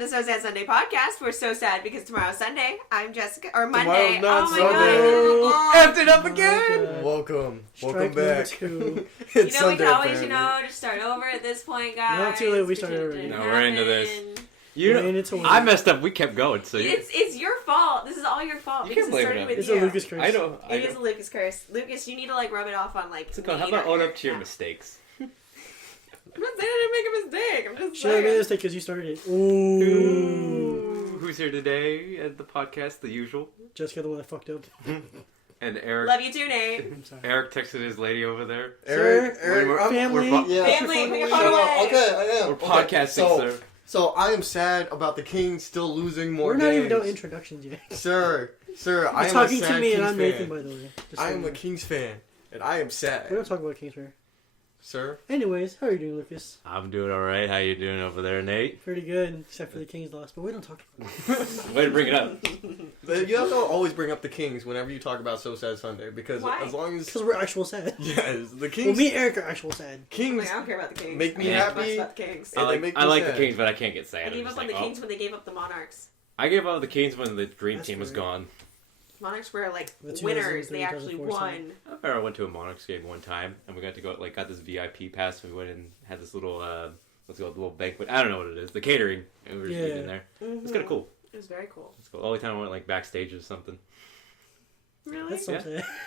to So Sad Sunday podcast. We're so sad because tomorrow's Sunday. I'm Jessica, or Monday. Tomorrow's not oh my Sunday. god! Effed it up again. God. Welcome Strike back. number 2. It's We Sunday, can always, apparently. just start over at this point, guys. Not too late, we started already. Didn't No, we're into this. happen. You We're in know, it to win. I messed up. We kept going, so you It's your fault. This is all your fault You because can it blame started it on with It's you. a Lucas curse. I know. It is a Lucas curse. Lucas, you need to rub it off on How about own up to your mistakes? I'm not saying I didn't make a mistake. I'm just Should have made a saying. mistake because you started it. Ooh. Who's here today at the podcast? The usual. Jessica, the one that fucked up. And Eric. Love you too, Nate. I'm sorry. Eric texted his lady over there. Eric, Family. yeah. Family, make a photo away. Okay, I am. We're podcasting, sir. So I am sad about the Kings still losing more We're not even games. done introductions yet. Sir, I You're am talking a to sad me Kings and I'm fan. Nathan, by the way. Just I so am you a know. Kings fan, and I am We sad. don't talk about Kings fair. Sir, Anyways, how are you doing, Lucas? I'm doing all right. How you doing over there, Nate? Pretty good, except for the Kings loss, but we don't talk about it. Way to bring it up. you have to always bring up the Kings whenever you talk about So Sad Sunday because Why? as long as Because we're actual sad. yes, the Well, Kings, me and Erik are actual sad. I'm Kings, like, I don't care about the Kings. Make me I don't care happy. about the Kings. And I they like, make I me like sad. the Kings, but I can't get sad. I I'm gave just up on like, the oh. Kings when they gave up the Monarchs. I gave up the Kings when the Dream That's Team was fair. gone. Monarchs were like The 2003, winners. They actually 2004 won. season. I remember I went to a Monarchs game one time, and we got to go, got this VIP pass. We went and had this little, little banquet. I don't know what it is. The catering. And we were just Yeah. eating there. It was kind of cool. It was very cool. It's cool. The only time I went, backstage or something. Really? That's so Yeah.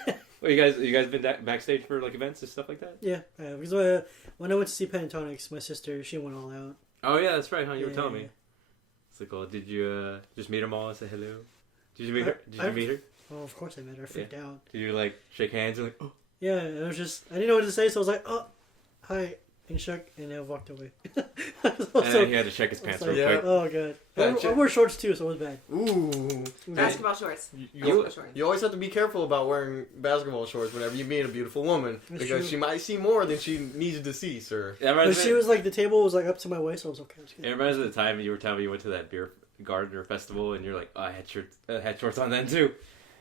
sad. Well, you guys been backstage for, events and stuff like that? Yeah, because when I went to see Pentatonics, my sister, she went all out. Oh, yeah, that's right, huh? You were Yeah. telling me. It's like, well, did you just meet them all and say hello? Did you meet her? Did you meet her? Oh, of course I met her. I freaked out. Did you, shake hands and oh? Yeah, and I didn't know what to say, so I was like, oh, hi, and shook, and I walked away. And then he had to check his pants real Yeah. quick. Oh, God. Gotcha. I wore shorts, too, so it was bad. ooh. Basketball shorts. You always have to be careful about wearing basketball shorts whenever you meet a beautiful woman That's because true. she might see more than she needs to see, sir. That But reminds she me, was like, the table was like up to my waist, so I was okay. it reminds me of the time you were telling me you went to that beer garden or festival, and you're like, oh, I had shorts on then too.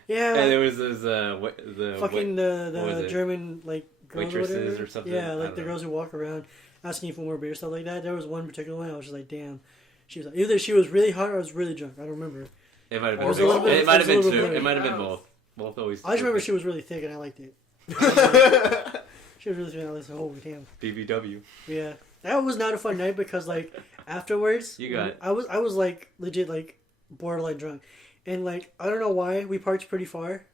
Yeah. And it was Fucking what was the it? German, girls Waitresses or whatever. or something? Yeah, I like don't the know. girls who walk around asking you for more beer, stuff like that. There was one particular one, I was just like, damn. She was like, either she was really hot or I was really drunk. I don't remember. It might have It was been. a little bit- It might have it was been a little two. bit It might have been gross. both. Both always. I just remember she was really thick and I liked it. She was really thick and I was like, holy damn. BBW. Yeah. That was not a fun night because afterwards You got it. I was legit borderline drunk. And I don't know why, we parked pretty far.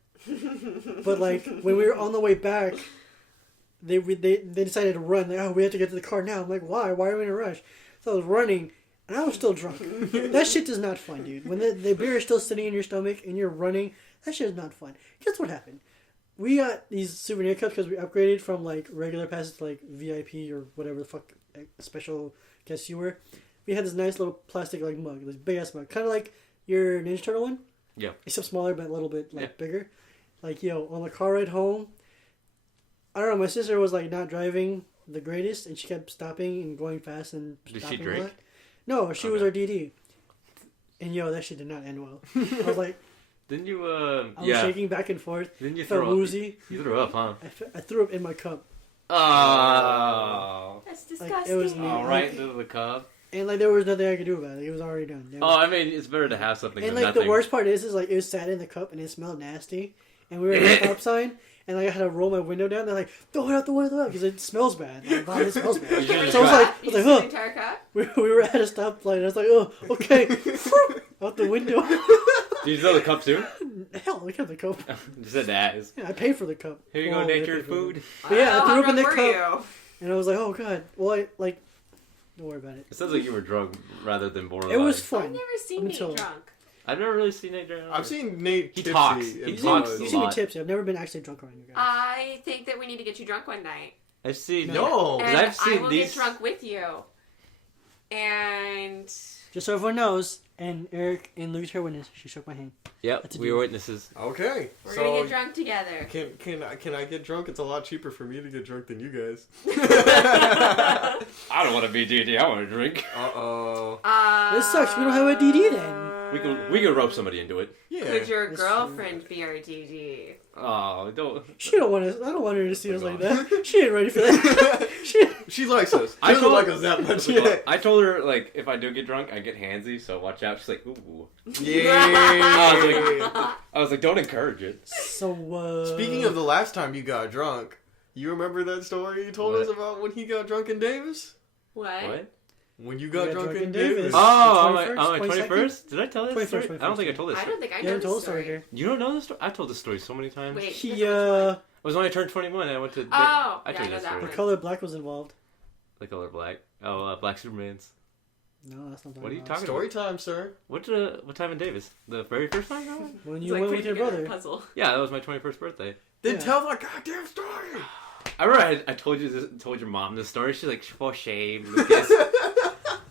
But when we were on the way back, they decided to run. Like, oh, we have to get to the car now. I'm like, why? Why are we in a rush? So I was running, and I was still drunk. That shit is not fun, dude. When the beer is still sitting in your stomach and you're running, that shit is not fun. Guess what happened? We got these souvenir cups because we upgraded from regular passes to VIP or whatever the fuck special guest you were. We had this nice little plastic mug, this big ass mug, kind of like your Ninja Turtle one. Yeah. Except smaller, but a little bit Yeah. bigger. On the car ride home, I don't know. My sister was not driving the greatest, and she kept stopping and going fast and Did stopping she a drink? lot. No, she was Okay. our DD. And that shit did not end well. I was like, Didn't you? I was shaking back and forth. Didn't you I felt throw up? woozy. You threw up, huh? I threw up in my cup. Oh. That's It disgusting. was All right into the cup. And there was nothing I could do about it. It was already done. Oh, I mean, it's better to have something And than the nothing. worst part is it was sat in the cup and it smelled nasty. And we were at a stop sign, and I had to roll my window down. They're like, throw it out the window because it smells bad. God, it smells bad. You should've So I was tried. like, You huh. the entire cup? We were at a stoplight. And I was like, oh, okay. Out the window. Did you throw the cup too? Hell, I kept the cup. You said that. Yeah, I paid for the cup. Here you go, Well, they nature paid for food. it. But yeah, I threw up in the How cup. drunk were And I was like, oh, God. Well, don't worry about it. It sounds like you were drunk rather than borderline. It was you? fun. I've never seen Until- Nate drunk. I've never really seen Nate drunk. I've seen Nate He tipsy. talks. in He You've talks bars. a seen me lot. tipsy. I've never been actually drunk around you guys. I think that we need to get you drunk one night. I've seen. No. And I've seen I will these. get drunk with you. And Just so everyone knows, and Eric and Lucas are witness, she shook my hand. Yep, That's a we deal. were witnesses. Okay. we're so gonna get drunk together. can I get drunk? It's a lot cheaper for me to get drunk than you guys. I don't want to to be DD. I want to drink. Uh-oh. This sucks. We don't have a DD then. We could rope somebody into it. Yeah. Could your girlfriend be our DD? Oh, don't. She don't want to. I don't want her to see us like that. She ain't ready for that. She likes us. She I doesn't told- like us that much. What's it called? I told her, like, if I do get drunk, I get handsy, so watch out. She's like, ooh. Yeah. I was like, don't encourage it. So, Speaking of the last time you got drunk, you remember that story you told What? us about when he got drunk in Davis? What? When you got drunk in Davis. Davis. Oh, on my 21st? 21st? Did I tell that story? 21st, I don't think I told this I story. don't think I You know haven't the told the story. story here. You don't know this story? I told this story so many times. Wait. He, which one? It was when I turned 21 and I went to... Oh, I yeah, told I you know that story. the one. color black was involved. The color black. Oh, Black Superman's. No, that's not the What are you one. talking Story time, sir. What time in Davis? The very first time? When It's you like went with putting your together a brother. puzzle. Yeah, that was my 21st birthday. Then Yeah. tell the goddamn story. I remember I told you this, told your mom this story. She's like, for shame, Lucas.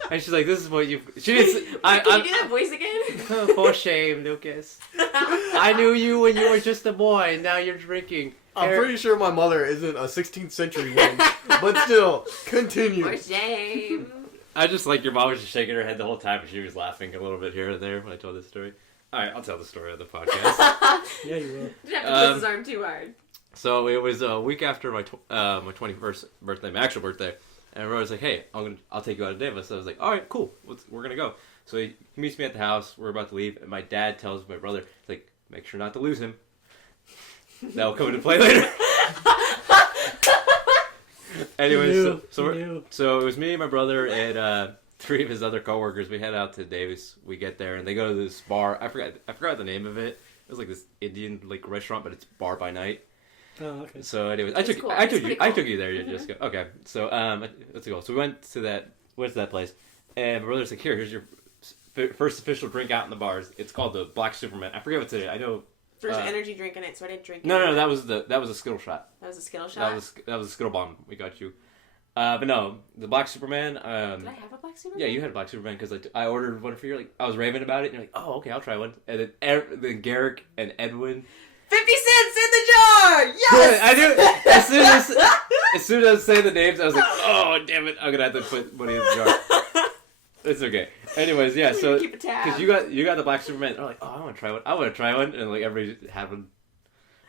And she's like, this is what you... She didn't... Can you do that voice again? For shame, Lucas. I knew you when you were just a boy, and now you're drinking. I'm pretty sure my mother isn't a 16th century woman, but still, continue. For shame. I just like your mom was just shaking her head the whole time, and she was laughing a little bit here and there when I told this story. All right, I'll tell the story on the podcast. Yeah, you will. Didn't have to twist his arm too hard. So it was a week after my 21st birthday, my actual birthday, and everyone was like, "Hey, I'll take you out of Davis." So I was like, "All right, cool, we're gonna go." So he meets me at the house. We're about to leave, and my dad tells my brother, he's like, "Make sure not to lose him. That'll come into play later." Anyway, so it was me, my brother, and 3 of his other coworkers. We head out to Davis. We get there, and they go to this bar. I forgot the name of it. It was like this Indian like restaurant, but it's bar by night. Oh, okay. So, anyways, That's cool. That's pretty I cool. took you there, Jessica. Okay, so let's go. So we went to that place, and my brother's like, here's your first official drink out in the bars. It's called the Black Superman. I forget what's in it. I know. There's an energy drink in it, so I didn't drink it. No, that was a Skittle shot. That was a Skittle shot? That was a Skittle bomb. We got you. But no, the Black Superman. Did I have a Black Superman? Yeah, you had a Black Superman because I ordered one for you. Like I was raving about it, and you're like, oh, okay, I'll try one. And then Garrick and Edwin. 50 cents in the jar! Yes! I knew as soon as I say the names, I was like, oh damn it, I'm gonna have to put money in the jar. It's okay. Anyways, yeah. So keep a tab. because you got the Black Superman, I'm like, oh, I want to try one. I want to try one, and like everybody had one.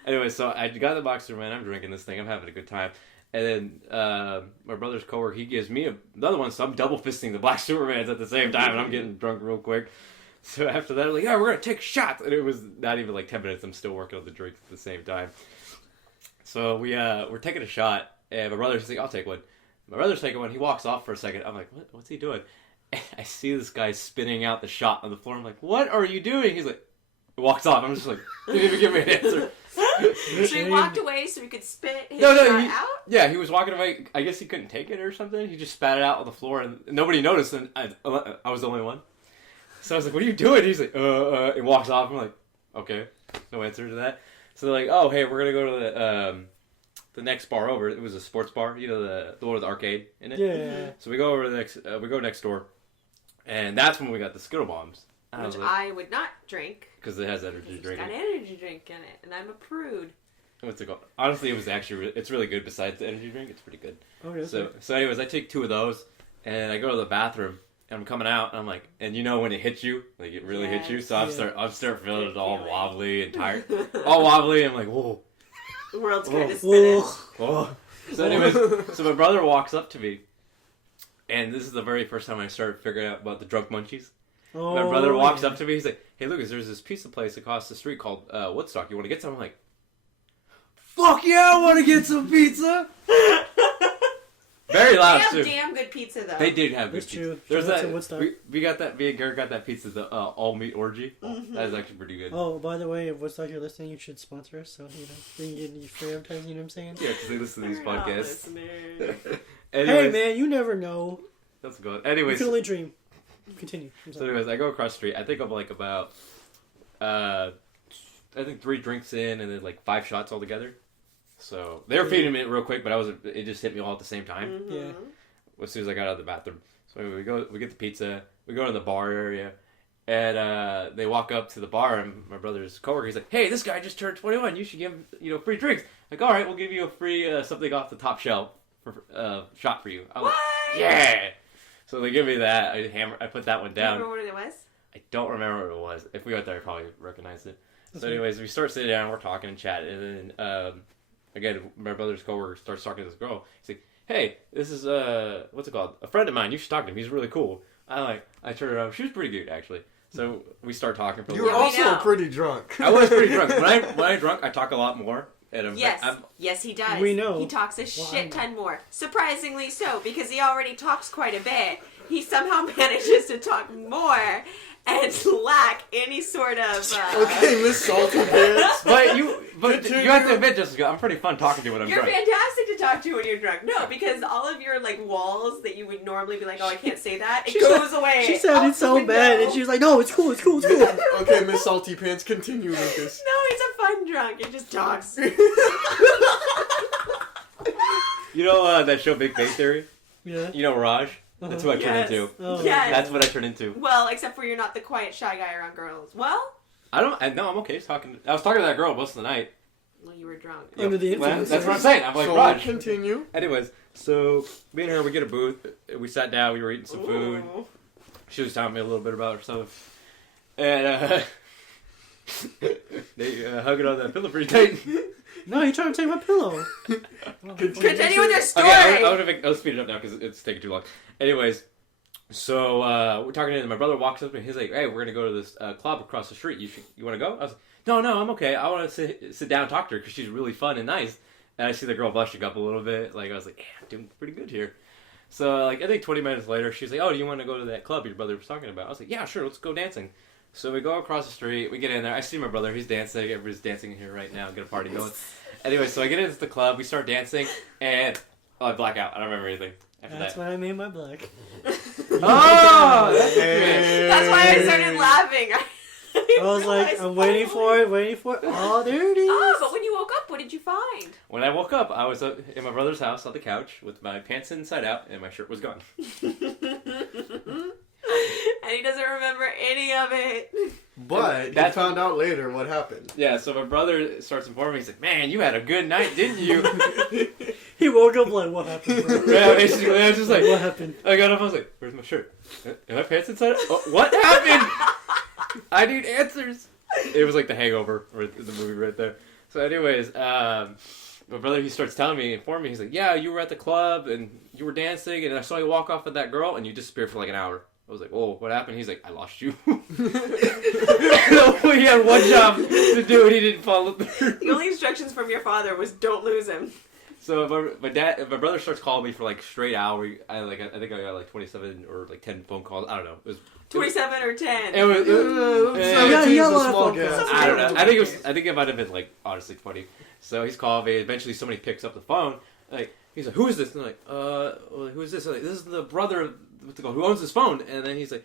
Anyway, so I got the Black Superman. I'm drinking this thing. I'm having a good time. And then my brother's coworker, he gives me another one, so I'm double fisting the Black Supermans at the same time, and I'm getting drunk real quick. So after that, I'm like, yeah, we're gonna take shots, and it was not even like 10 minutes. I'm still working on the drinks at the same time. So we're taking a shot, and my brother's like, I'll take one. My brother's taking one. He walks off for a second. I'm like, what's he doing? And I see this guy spinning out the shot on the floor. I'm like, what are you doing? He's like, walks off. I'm just like, he didn't even give me an answer. So he walked away so he could spit his No, shot he- out? Yeah, he was walking away. I guess he couldn't take it or something. He just spat it out on the floor, and nobody noticed. And I was the only one. So I was like, "What are you doing?" He's like, and walks off. I'm like, "Okay, no answer to that." So they're like, "Oh, hey, we're gonna go to the next bar over." It was a sports bar, you know, the one with the arcade in it. Yeah. So we go over to the next. We go next door, and that's when we got the Skittle bombs. Which I would not drink. Because it has energy It's drink. got in an it. energy drink in it, and I'm a prude. What's it called? Honestly, it was actually it's really good. Besides the energy drink, it's pretty good. Okay. So anyways, I take 2 of those, and I go to the bathroom, and I'm coming out, and I'm like, and you know when it hits you, like it really hits you. So I'm start feeling it all feeling. wobbly and tired, all wobbly. I'm like, whoa, The world's kind of Whoa. spinning. whoa. So anyways, so my brother walks up to me, and this is the very first time I started figuring out about the drunk munchies. Oh, My brother walks up to me, he's like, hey Lucas, there's this pizza place across the street called Woodstock. You want to get some? I'm like, fuck yeah, I want to get some pizza. Very They loud have too. damn good pizza, though. They did have good That's pizza. true. There's Shout out to that. Woodstock. We got that. Me and Garrett got that pizza, the all meat orgy. Mhm. That is actually pretty good. Oh, by the way, if Woodstock you're listening, you should sponsor us. So we can get free advertising. You know what I'm saying? Yeah, because they listen to these They're not podcasts. listening. Anyways, Hey man, you never know. that's good. You Anyways, can only dream. Continue. I'm so sorry. anyways, I go across the street. I think I'm like about, I think 3 drinks in, and then like 5 shots altogether. So they were feeding me it real quick, but it just hit me all at the same time. Mhm. Yeah. As soon as I got out of the bathroom. So anyway, we get the pizza, we go to the bar area, and they walk up to the bar, and my brother's coworker, he's like, hey, this guy just turned 21, you should give him, free drinks. Like, alright, we'll give you a free, something off the top shelf, for shot for you. I'm What? yeah. So they give me that. I put that one Do you down. remember what it was? I don't remember what it was. If we got there, I probably recognize it. That's So anyways, we start sitting down, we're talking and chatting, and then again, my brother's coworker starts talking to this girl. He's like, "Hey, this is what's it called? A friend of mine. You should talk to him. He's really cool." I turned around. She was pretty good actually. So we start talking for a You little were bit. also pretty drunk. I was pretty drunk. When I'm drunk, I talk a lot more. And Yes, he does. We know. He talks a shit ton more. Surprisingly so, because he already talks quite a bit. He somehow manages to talk more and lack any sort of. Okay, Miss Salty Pants. but you have to admit, Jessica, I'm pretty fun talking to you when I'm You're drunk. fantastic to talk to when you're drunk. No, because all of your like walls that you would normally be like, oh, I can't say that, it She goes said- away. She sounded so bad, and she was like, "No, it's cool, it's cool, it's cool." Okay, Miss Salty Pants, continue with this. No, he's a fun drunk. He just talks. You know that show Big Bang Theory? Yeah. You know Raj? That's who I turn Yes. into. Oh. Yes. That's what I turn into. Well, except for you're not the quiet, shy guy around girls. Well, No, I'm okay talking. I was talking to that girl most of the night. well, you were drunk. Under the Well, influence. that's what I'm saying. I'm like, So Raj. continue. Anyways, so me and her, we get a booth. We sat down. We were eating some food. Ooh. She was telling me a little bit about herself. And they hug it on that pillow pretty tight. No, you're trying to take my pillow. Continue with your story. Okay, I'll speed it up now because it's taking too long. Anyways, so we're talking to him. My brother walks up and he's like, "Hey, we're gonna go to this club across the street. You want to go?" I was like, "No, I'm okay. I want to sit down and talk to her because she's really fun and nice." And I see the girl blushing up a little bit. Like I was like, "Yeah, I'm doing pretty good here." So like I think 20 minutes later, she's like, "Oh, do you want to go to that club your brother was talking about?" I was like, "Yeah, sure. Let's go dancing." So we go across the street. We get in there. I see my brother. He's dancing. Everybody's dancing in here right now. Get a party going. Anyway, so I get into the club. We start dancing, and I black out. I don't remember anything after That's that. why I made my black. Oh, that's That's why I started laughing. I was like, I'm waiting for it. Oh, there it is. Oh, but when you woke up, what did you find? When I woke up, I was in my brother's house on the couch with my pants inside out, and my shirt was gone. And he doesn't remember any of it. But he found out later what happened. Yeah, so my brother starts informing me. He's like, "Man, you had a good night, didn't you?" He woke up like, what happened, bro? Yeah, basically, I was just like, What happened? I got up, I was like, "Where's my shirt? Are my pants inside out? Oh, what happened? I need answers." It was like The Hangover, the movie right there. So anyways, my brother, he starts telling me, informing me, he's like, "Yeah, you were at the club, and you were dancing, and I saw you walk off with that girl, and you disappeared for like an hour." I was like, "Oh, what happened?" He's like, "I lost you." He had one job to do, and he didn't follow through. The only instructions from your father was don't lose him. So my brother starts calling me for like straight hour. I think I got like 27 or like 10 phone calls. I don't know. It was 27 or 10. It was. Yeah, he got a lot of phone calls. I don't know. I think it might have been like honestly 20. So he's calling me. Eventually, somebody picks up the phone. Like he's like, "Who is this?" And I'm like, who is this?" I'm like, "This is the brother who owns this phone." And then he's like,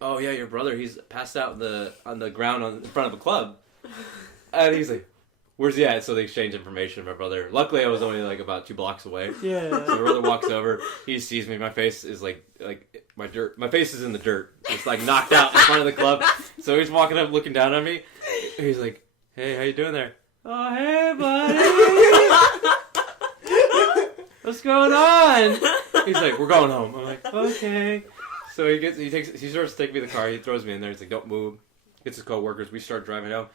"Oh yeah, your brother. He's passed out on the ground in front of a club." And he's like, "Where's he at?" So they exchange information. My brother. Luckily, I was only like about 2 blocks away. Yeah. So my brother walks over. He sees me. My face is like my dirt. My face is in the dirt. It's like knocked out in front of the club. So he's walking up, looking down on me. He's like, "Hey, how you doing there?" "Oh, hey, buddy. What's going on?" He's like, "We're going home." I'm like, "Okay." So he starts to take me to the car. He throws me in there. He's like, "Don't move." Gets his coworkers. We start driving home.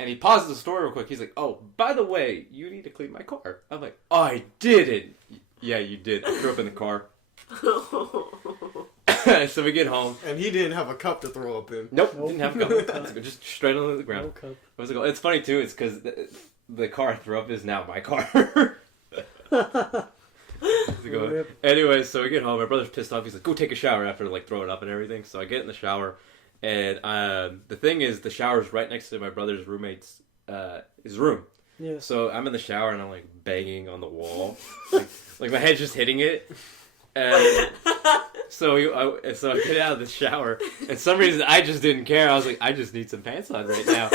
And he pauses the story real quick. He's like, "Oh, by the way, you need to clean my car." I'm like, "Oh, I didn't." "Yeah, you did. I threw up in the car." So we get home. And he didn't have a cup to throw up in. Nope. Didn't have a cup. Just straight on the ground. No cup. I was like, it's funny too. It's because the car I threw up is now my car. Anyway, so we get home. My brother's pissed off. He's like, "Go take a shower," after like throwing up and everything. So I get in the shower, and the thing is, the shower's right next to my brother's roommate's his room. Yeah. So I'm in the shower and I'm like banging on the wall, like my head's just hitting it. So I get out of the shower, and for some reason I just didn't care. I was like, I just need some pants on right now.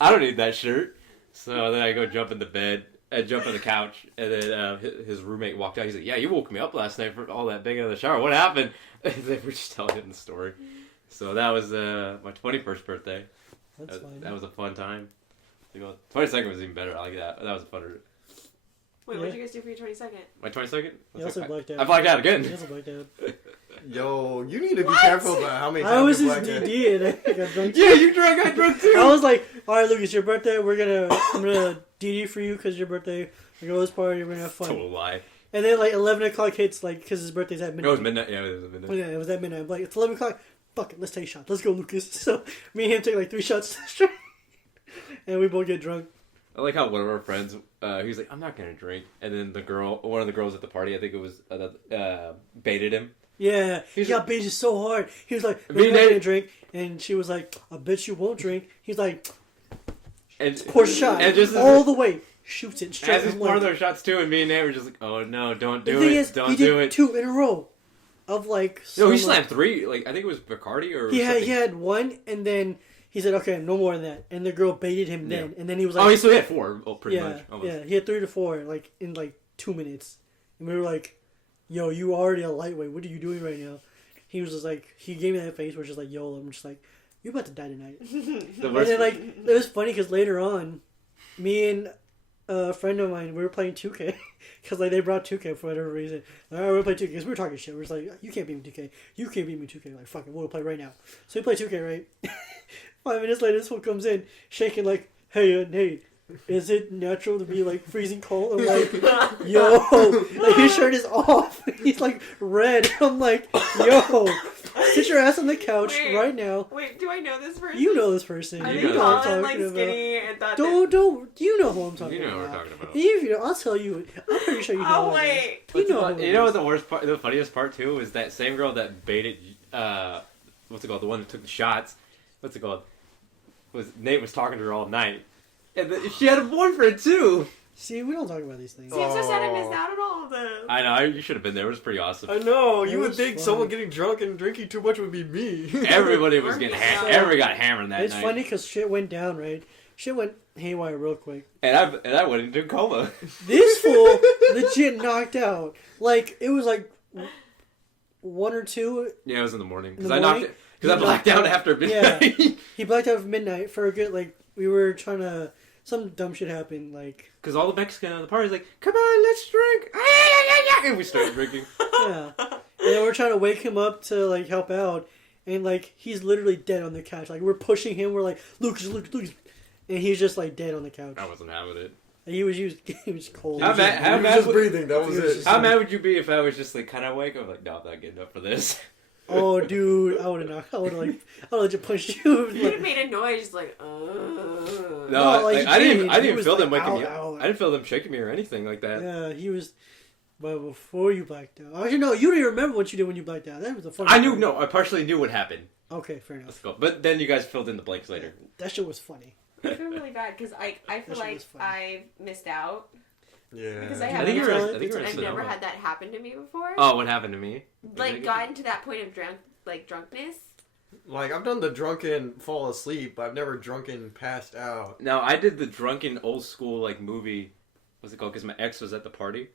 I don't need that shirt. So then I go jump in the bed. I jump on the couch, and then his roommate walked out. He's like, "Yeah, you woke me up last night for all that banging in the shower. What happened?" They were just telling him the story. So that was my 21st birthday. That's fine. That was a fun time. 22nd was even better. I like that. That was a funner. Wait, what did you guys do for your 22nd? My 22nd? He also blacked out. I blacked out again. He also blacked out. Yo, you need to be What? careful about how many times I was you his black out. DD and I got drunk. Yeah, you drank, I drank too. I was like, alright, Lucas, your birthday, I'm gonna DD for you because your birthday. We go to this party, we're gonna have fun. Total lie. And then like 11 o'clock hits, like, because his birthday's at midnight. No, it was midnight. Yeah, it was midnight. Oh, yeah, it was at midnight. I'm like, it's 11 o'clock. Fuck it, let's take a shot. Let's go, Lucas. So me and him take like 3 shots straight, and we both get drunk. I like how one of our friends, he was like, I'm not gonna drink, and then one of the girls at the party, I think it was, baited him. Yeah, he got baited so hard. He was like, we're not gonna drink, and she was like, I bet you won't drink. He's like, and pours a shot and just all the way, shoots it straight. as he's I'm pouring like, those shots too, and me and Nate were just like, oh no, don't the do thing it, is, don't he do did it. 2 in a row of like. No, he some, slammed 3. Like I think it was Bacardi or He something. had 1, and then he said, okay, no more than that. And the girl baited him then, and then he was like, Oh, he still had 4. Oh, pretty much. Almost. Yeah, he had 3 to 4 like in like 2 minutes, and we were like, "Yo, you already a lightweight. What are you doing right now?" He was just like, he gave me that face where it's just like, "Yo," I'm just like, "You about to die tonight." The And worst, then like it was funny because later on, me and a friend of mine we were playing 2K because like they brought 2K for whatever reason. Like, all right, we're playing 2K because we were talking shit. We were like, "You can't beat me 2K. You can't beat me 2K. Like fuck it, we'll play right now." So we play 2K, right? 5 minutes later, this fool comes in shaking like, "Hey, Nate, is it natural to be like freezing cold?" I'm like, "Yo," like his shirt is off. He's like red. I'm like, "Yo, sit your ass on the couch Wait. right now." Wait, do I know this person? You know this person. I You think know what I'm Colin talking like about. skinny and thought Don't. You know who I'm talking you know about. what we're talking about. If you know, I'll tell you. I'm pretty sure you know. Oh who it is. wait. You know. who it You know is. what the worst part, the funniest part too, is that same girl that baited, what's it called, the one that took the shots. What's it called? Nate was talking to her all night, and she had a boyfriend too. See, we don't talk about these things. See, I'm so sad I missed out on all of this. I know, you should have been there. It was pretty awesome. I know. It You would was think fun. someone getting drunk and drinking too much would be me. Everybody was We're getting missing out. everybody got hammered that It's night. funny because shit went down, right? Shit went haywire real quick. And I went into a coma. This fool legit knocked out. Like, it was like 1 or 2. Yeah, it was in the morning In because the I morning? knocked it because I You blacked knocked out out? after midnight. He blacked out at midnight for a good, like, we were trying to, some dumb shit happened, like, Because all the Mexican at the party's like, come on, let's drink. And we started drinking. yeah. And then we're trying to wake him up to, like, help out. And, like, he's literally dead on the couch. Like, we're pushing him. We're like, Lucas. And he's just, like, dead on the couch. I wasn't having it. And he was cold. How bad- He was mad just would- breathing. That was He was it. just- How mad would you be if I was just like kind of awake? I'm like, no, I'm not getting up for this. Oh, dude. I would have knocked. I would have legit punched you. You'd have made a noise like, No, No, like, I didn't. he I didn't was feel them like, waking ow, me up. ow. I didn't feel them shaking me or anything like that. Yeah, he was. But before you blacked out. Actually, no, you don't even remember what you did when you blacked out. That was the funny I knew. part. No, I partially knew what happened. Okay, fair Let's enough. go. But then you guys filled in the blanks later. That shit was funny. I feel really bad because I feel That shit like was funny. I missed out Yeah. because I I haven't. think you were- I think you were in I've never Sonoma. had that happen to me before. Oh, what happened to me? Like gotten to that point of drunkenness. Like, I've done the drunken fall asleep, but I've never drunken passed out. No, I did the drunken old school like movie. What's it called? Because my ex was at the party,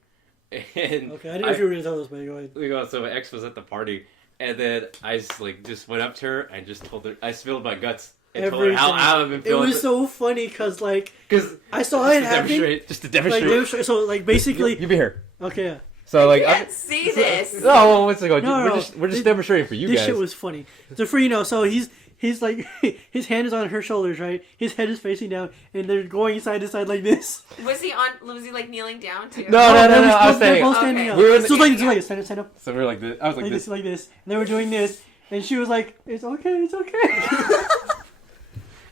and Okay, I didn't know if you were going to tell us, but go ahead. we go. So my ex was at the party, and then I just went up to her and just told her I spilled my guts and told her how Everything. I've been It feeling. was so funny because, like, because I saw it happen. just to Like, demonstrate. so, like, basically. You be here. Okay, yeah. So like, I can't see this. no, what's it called? No, no, we're just this- demonstrating for you This guys. shit was funny. So, for you know, so he's like, his hand is on her shoulders, right? His head is facing down, and they're going side to side like this. Was he like kneeling down too? No, no, They're no, I was both- they're saying- both standing Okay. up. We were in the- So, like this, stand up. So we were like this. I was like, Like this. this, like this. And they were doing this, and she was like, "It's okay, it's okay."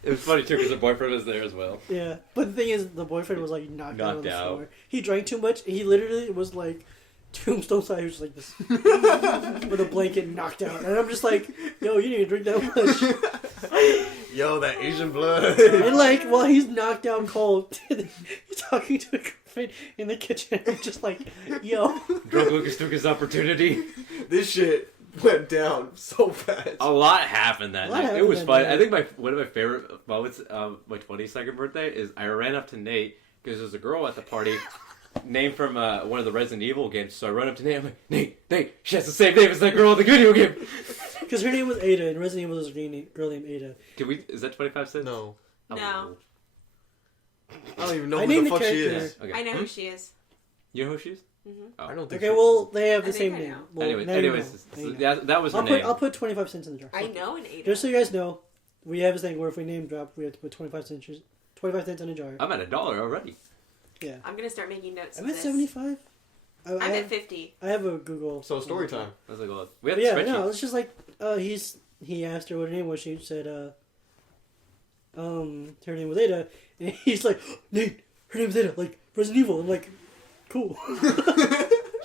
It was funny too because her boyfriend was there as well. Yeah, but the thing is, the boyfriend was like knocked out on the Knocked out. floor. He drank too much. And he literally was like tombstone side, just like this, with a blanket knocked out. And I'm just like, "Yo, you didn't drink that much." Yo, that Asian blood. And like, while he's knocked out cold, he's talking to a girlfriend in the kitchen. I'm just like, "Yo." Drunk Lucas took his opportunity. This shit went down so fast. A lot happened that A lot night. It happened was that fun. night. I think one of my favorite moments, my 22nd birthday, is I ran up to Nate because there's a girl at the party named from one of the Resident Evil games. So I run up to Nate. I'm like, Nate, she has the same name as that girl in the video game. Because her name was Ada, and Resident Evil was a girl named Ada. Is that 25 cents? No. No. I don't even know I who named the the fuck she character. is. Okay. I know who she is. You know who she is? I don't think. Okay, well, they have the I think same I name. know. Well, Anyways, now you anyways, know. so Now you know. that was her name. I'll put 25 cents in the jar. I know an Ada. Just so you guys know, we have this thing where if we name drop, we have to put 25 cents in a jar. I'm at $1 already. Yeah. I'm gonna start making notes. I'm of at this. 75. I'm at 50. I have a Google. So story time. I was like, well, we have But yeah, spreadsheets. no, it's just like he asked her what her name was. She said her name was Ada, and he's like, Nate, her name's Ada, like Resident Evil. I'm like, cool.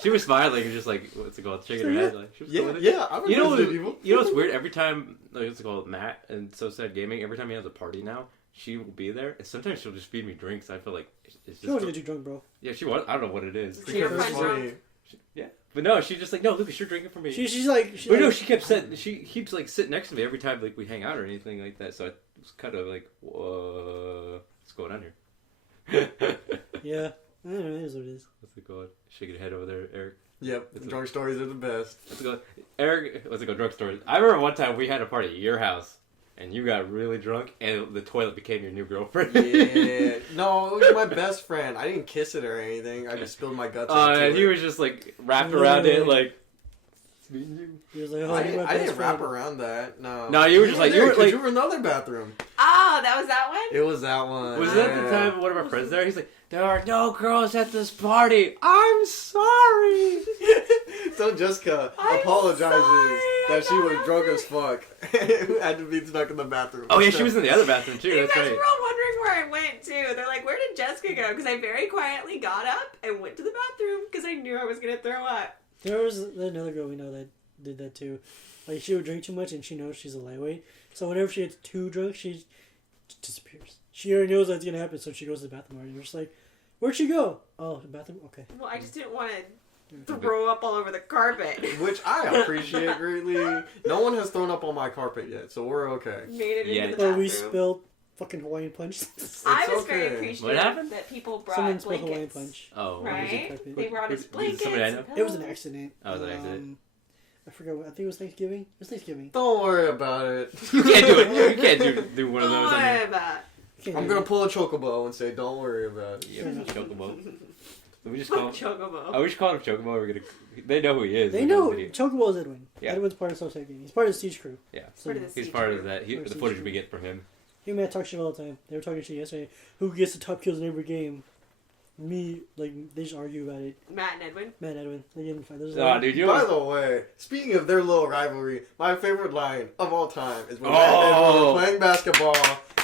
She was smiling and just like, what's it called, shaking her head. Like, she was cool with it. Yeah. I You know, Resident Evil. you know what's weird? Every time, like, what's it called, Matt and So Sad Gaming, every time he has a party now, she will be there, and sometimes she'll just feed me drinks. I feel like it's She don't just... want to get you drunk, bro. Yeah, she was. I don't know what it is. She your Because it's friend funny. drunk? Yeah. But no, she's just like, no, Lucas, you're drinking for me. She's like, But no, she keeps like sitting next to me every time like we hang out or anything like that. So I was kind of like, what's going on here? yeah, I don't know, it is what it is. What's it called? Shaking your head over there, Eric. Yep. The drunk stories are the best. What's it called? Eric, what's it called? Drunk stories. I remember one time we had a party at your house, and you got really drunk, and the toilet became your new girlfriend. Yeah. No, it was my best friend. I didn't kiss it or anything. I just spilled my guts. into And it. he was just like wrapped around it, like. It's me and you. He was like, oh, I, you're my I didn't best wrap friend. around that. No. No, you were just like there, you were 'cause like. you were in the other bathroom. Oh, that was that one? It was that one. Was that the time one of our friends there? He's like, there are no girls at this party. I'm sorry. So Jessica I'm apologizes sorry, that she I'm was not drunk free. as fuck. Had to be stuck in the bathroom. Oh yeah, she was in the other bathroom too. You That's guys right. were all wondering where I went too. They're like, where did Jessica go? Because I very quietly got up and went to the bathroom because I knew I was going to throw up. There was another girl we know that did that too. Like, she would drink too much, and she knows she's a lightweight. So whenever she gets too drunk, she disappears. She already knows that's gonna happen, so she goes to the bathroom. And we're just like, where'd she go? Oh, the bathroom? Okay. Well, I just didn't want to throw up all over the carpet. Which I appreciate greatly. No one has thrown up on my carpet yet, so we're okay. Made it Yeah. into the Oh, bathroom. we spilled fucking Hawaiian punch. I was okay. very appreciative What happened? that people brought Someone spilled Hawaiian blankets. punch. Oh, Right. Right? carpet. They brought us Was it blankets. somebody I know? and It was an pillows. accident. Oh, it was an accident. I forgot. I think it was Thanksgiving. It was Thanksgiving. Don't worry about it. You can't do it. You can't do one of those on your... Can't I'm do gonna it. pull a chocobo and say, "Don't worry about it." Yeah, Chocobo. So we just call him... Chocobo. Oh, we should call him Chocobo. We're gonna... They know who he is. They Like, know on the video. Chocobo is Edwin. Yeah. Edwin's part of Social Gaming. He's part of the Siege crew. Yeah. So, Part of the He's Siege part crew. of that. Or The Siege footage crew. we get from him. he and Matt talk shit all the time. They were talking shit yesterday. Who gets the top kills in every game? Me, like, they just argue about it. Matt and Edwin. Matt and Edwin. They get in a fight. There's Oh, like, dude, you By always... the way, speaking of their little rivalry, my favorite line of all time is when Oh. Matt and Edwin are playing basketball,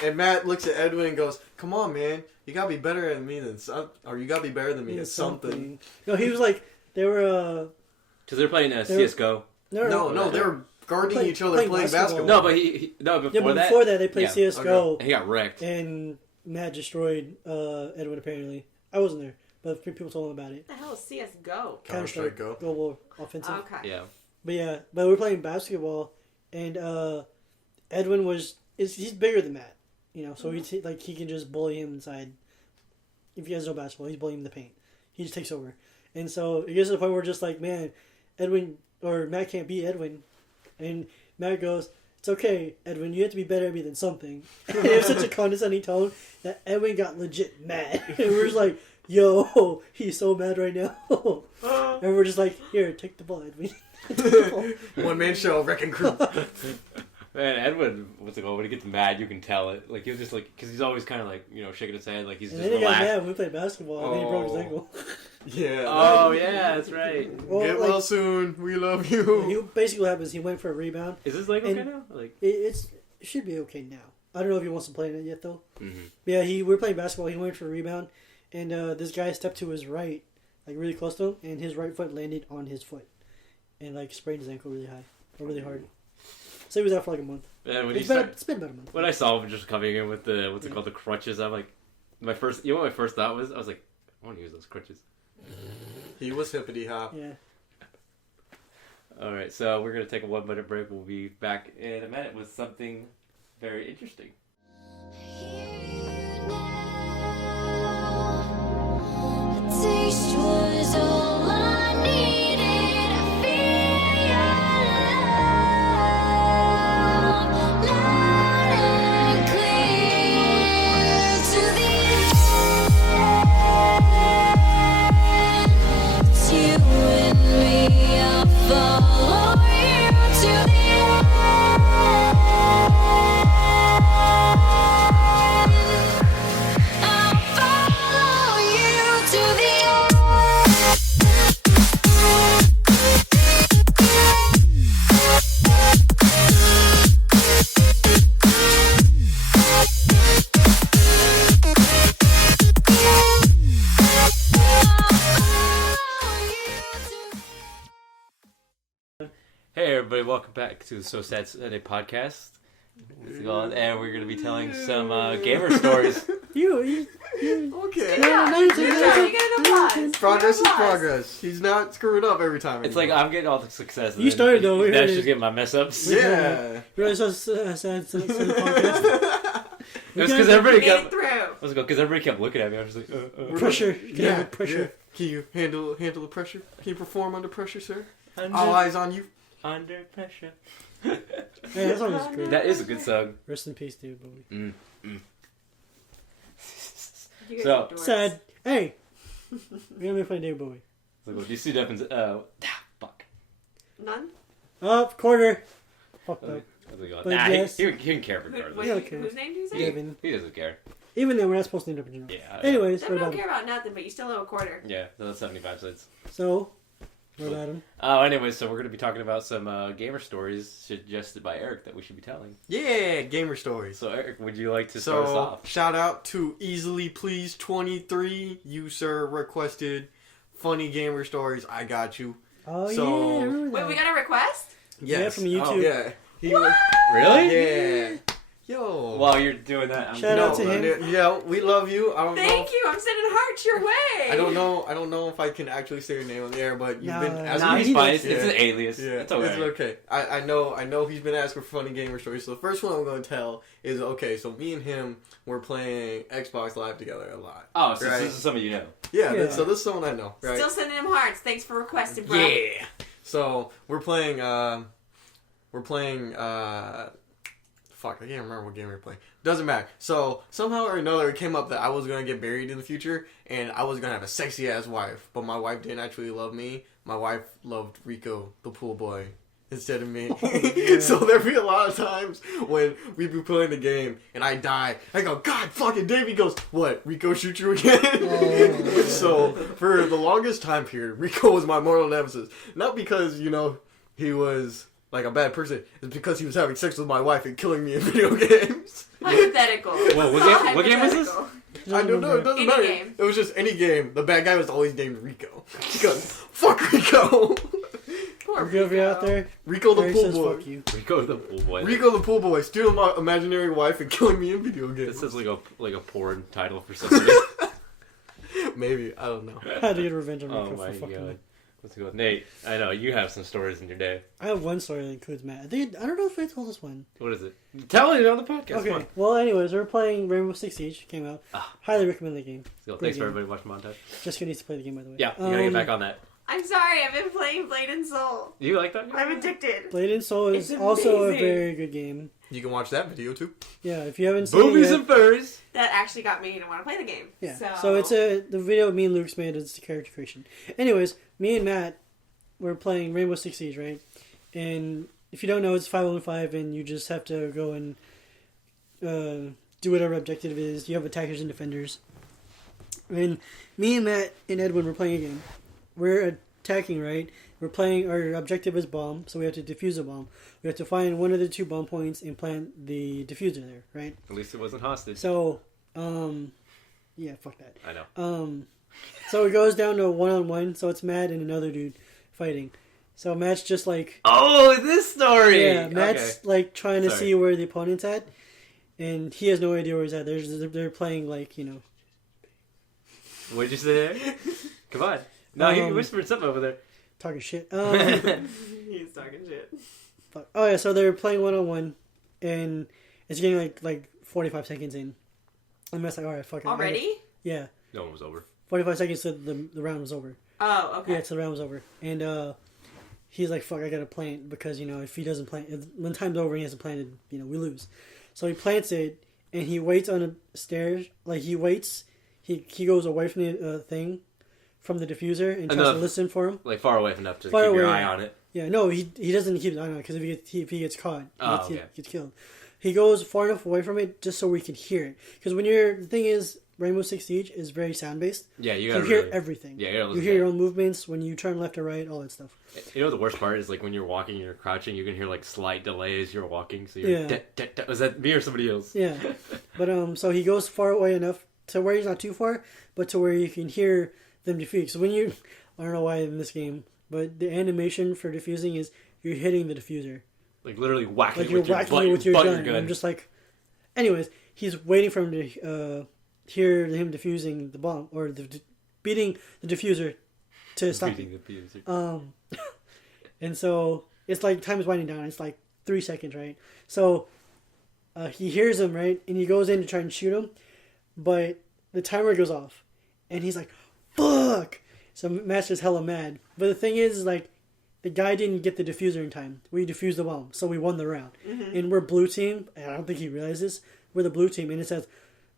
and Matt looks at Edwin and goes, "Come on, man, you gotta be better than me than or you gotta be better than me yeah, at something." No, he was like, they were, Because they're playing CSGO. No, they were guarding Play- each other playing playing basketball. basketball. No, but he no, before Yeah, but that... before that, they played Yeah. CSGO, And he got wrecked. and Matt destroyed Edwin, apparently. I wasn't there, but people told him about it. What the hell is CSGO? Counter-Strike Go. Global Offensive. Okay. Yeah. But yeah, but we're playing basketball, and Edwin he's bigger than Matt, you know, so he's like he can just bully him inside. If you guys know basketball, he's bullying him in the paint. He just takes over, and so it gets to the point where we're just like, man, Edwin or Matt can't beat Edwin, and Matt goes, "It's okay, Edwin, you have to be better at me than something." And it was such a condescending tone that Edwin got legit mad, and we're just like, "Yo, he's so mad right now," and we're just like, "Here, take the ball, Edwin." One man show, wrecking crew. Man, Edwin, what's it called? When he gets mad, you can tell it. Like, he was just like, because he's always kind of like, you know, shaking his head, like he's And just then he got relaxed. mad when we played basketball, and then he broke his Oh. ankle. Yeah. Oh, yeah, that's right. Well, Get like, well soon. We love he you. basically what happens. He went for a rebound. Is this like okay And- now? Like, It should be okay now. I don't know if he wants to play in it yet though. mm-hmm. But yeah, we were playing basketball. He went for a rebound, and this guy stepped to his right, like really close to him, and his right foot landed on his foot, and like sprained his ankle really high, or really hard. So he was out for like a month. Man, when It's he been, started, it's been about a month. when I saw him just coming in with the what's it called, the crutches, I'm like, you know what my first thought was? I was like, I want to use those crutches. He was hippity hop. Yeah. All right, so we're gonna take a 1 minute break. We'll be back in a minute with something very interesting. Taste was all I needed. I feel your love, loud and clear to the end. Hey everybody, welcome back to the So Sad Sunday podcast. And we're going to be telling some gamer stories. You Okay. Yeah, no, you get an applause. Progress is Applause. progress. He's not screwing up every time. It's like anymore. I'm getting all the success. and You then started, though. Nash just getting my mess ups. Yeah. You realize how sad podcast? It was because everybody Made it kept. through. Because everybody kept looking at me. I was just like, Pressure. Yeah. Pressure. Yeah. Can you handle the pressure? Can you perform under pressure, sir? Under, All eyes on you. under pressure. Hey, that song is great. That is a good song. Rest in peace, dude. Bowie. You guys So- are dorks. Sad. Hey, we're gonna be playing David Bowie. So what do you see Devon's? Fuck. None? Up quarter. Fucked I up. was like, But nah, yes. he can care Who, regardless. wait, Yeah, okay. whose name do you say? Devin. He doesn't care. Even though we're not supposed to end up in general. Yeah. Anyways, Devin what don't about him? care about nothing, but you still owe a quarter. Yeah, that's 75 cents. So, what about him? Oh, anyway, so we're going to be talking about some gamer stories suggested by Eric that we should be telling. Yeah, gamer stories. So, Eric, would you like to start us So, off? shout out to Easily Please 23. You, sir, requested funny gamer stories. I got you. Oh So- yeah, I remember Wait, that. we got a request? Yes. from YouTube. Oh, yeah. He What? Really? Yeah. Yo. While you're doing that, I'm Shout out to him. Yeah, we love you. I don't know. Thank you. I'm sending hearts your way. I don't know if I can actually say your name on the air, but you've been Nah, asking Nah, me. he's fine. It's Yeah. an alias. Yeah, It's okay. It's okay. I know he's been asking for funny gamer stories. So the first one I'm going to tell is okay. So me and him were playing Xbox Live together a lot. Oh, so Right. this is somebody you know. Yeah. Yeah. So this is someone I know. Right. Still sending him hearts. Thanks for requesting, bro. Yeah. So we're playing. Fuck, I can't remember what game we were playing. Doesn't matter. So somehow or another, it came up that I was gonna get married in the future, and I was gonna have a sexy ass wife. But my wife didn't actually love me. My wife loved Rico, the pool boy, instead of me. So there'd be a lot of times when we'd be playing the game and I die. I go, God fucking Davey goes, what? Rico shoot you again? Oh. So for the longest time period, Rico was my mortal nemesis. Not because, he was like a bad person. It's because he was having sex with my wife and killing me in video games. Hypothetical. Whoa, what game was this? Hypothetical. I don't know. It doesn't Any matter. game. It was just any game. The bad guy was always named Rico. Because fuck Rico. Poor Rico, if you're out there, Rico the Eric pool says boy. fuck you. Rico the pool boy. Rico the pool boy stealing my imaginary wife and killing me in video games. This is like a porn title for somebody. Maybe I don't know. I had to get revenge on Rico Oh for my fucking god. me. Let's go. Nate, I know you have some stories in your day. I have one story that includes Matt. I don't know if I told this one. What is it? Tell it on the podcast. Okay. Come on. Well, anyways, we're playing Rainbow Six Siege. Came out. Ah. Highly recommend the game. So, Great thanks for game. everybody watching montage. Jessica needs to play the game, by the way. Yeah, you gotta get back on that. I'm sorry. I've been playing Blade and Soul. You like that? I'm addicted. Blade and Soul is It's also a amazing. very good game. You can watch that video too. Yeah, if you haven't seen Boobies it yet, and furries. That actually got me to want to play the game. yeah. So, it's the video me and Luke's made is the character creation. Anyways, me and Matt were playing Rainbow Six Siege, right? And if you don't know, it's 5-on-5, and you just have to go and do whatever objective it is. You have attackers and defenders. And me and Matt and Edwin were playing a game. We're attacking, right? We're playing, our objective is bomb, so we have to defuse a bomb. We have to find one of the 2 bomb points and plant the diffuser there, right? At least it wasn't hostage. So, yeah, fuck that. I know. So it goes down to a 1-on-1, so it's Matt and another dude fighting. So Matt's just like, Oh, this story. yeah, Matt's Okay. like trying to Sorry. see where the opponent's at, and he has no idea where he's at. They're playing like, What'd you say there? Come on. No, he Um, whispered something over there. talking shit. he's talking shit. Fuck. Oh yeah, so they're playing 1-on-1, and it's getting like 45 seconds in. I'm just like, all right, fuck it. Already? Yeah, No one was over. 45 seconds to the round was over. Oh, okay. Yeah, so the round was over, and he's like, "Fuck, I gotta plant because if he doesn't plant, when time's over and he hasn't planted, we lose." So he plants it, and he waits on the stairs. Like he waits, he goes away from the thing, from the diffuser, and tries to Enough. listen for him. Like far away enough to Far keep your away. eye on it. Yeah, no, he doesn't keep an eye on it because if he gets caught, Oh, he okay. gets killed. He goes far enough away from it just so we can hear it. Because the thing is, Rainbow Six Siege is very sound based. Yeah, you You gotta hear really- everything. Yeah, you gotta you listen hear to your it. own movements when you turn left or right, all that stuff. You know the worst part is like when you're walking and you're crouching, you can hear like slight delay as you're walking. So you're Yeah. Was that me or somebody else? Yeah, but so he goes far away enough to where he's not too far, but to where you can hear them defuse. So when I don't know why in this game, but the animation for defusing is you're hitting the diffuser. Like literally whacking Like it you're with your whacking butt, it with your gun. gun. And I'm just like, anyways, he's waiting for him to hear him defusing the bomb or beating the diffuser to stop Beating it. the diffuser. And so it's like time is winding down. It's like 3 seconds, right? So he hears him, right, and he goes in to try and shoot him, but the timer goes off, and he's like, "Fuck!" So Master's hella mad. But the thing is like, the guy didn't get the diffuser in time. We defused the bomb, so we won the round. And we're blue team, and I don't think he realizes we're the blue team, and it says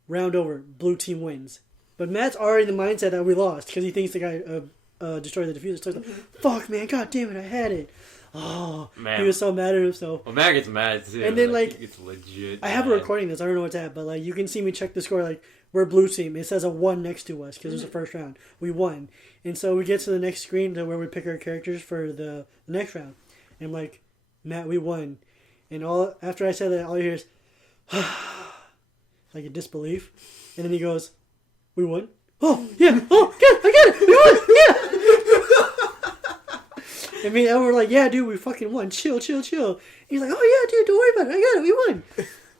round over, blue team wins. But Matt's already in the mindset that we lost because he thinks the guy destroyed the diffuser. So he's like, "Fuck, man, god damn it, I had it." Oh, Man. he was so mad at himself. Well, Matt gets mad too. And then, like, he gets legit. I have a mad. recording of this. I don't know what's at, but like you can see me check the score. Like we're blue team. It says a 1 next to us because it was the first round. We won, and so we get to the next screen to where we pick our characters for the next round. And I'm like, Matt, we won. And all after I said that, all you hear is like a disbelief, and then he goes, "We won." Oh yeah. Oh good. I got it. We won. Yeah. And me and we're like, "Yeah, dude, we fucking won. Chill, chill, chill." He's like, "Oh yeah, dude, don't worry about it. I got it. We won."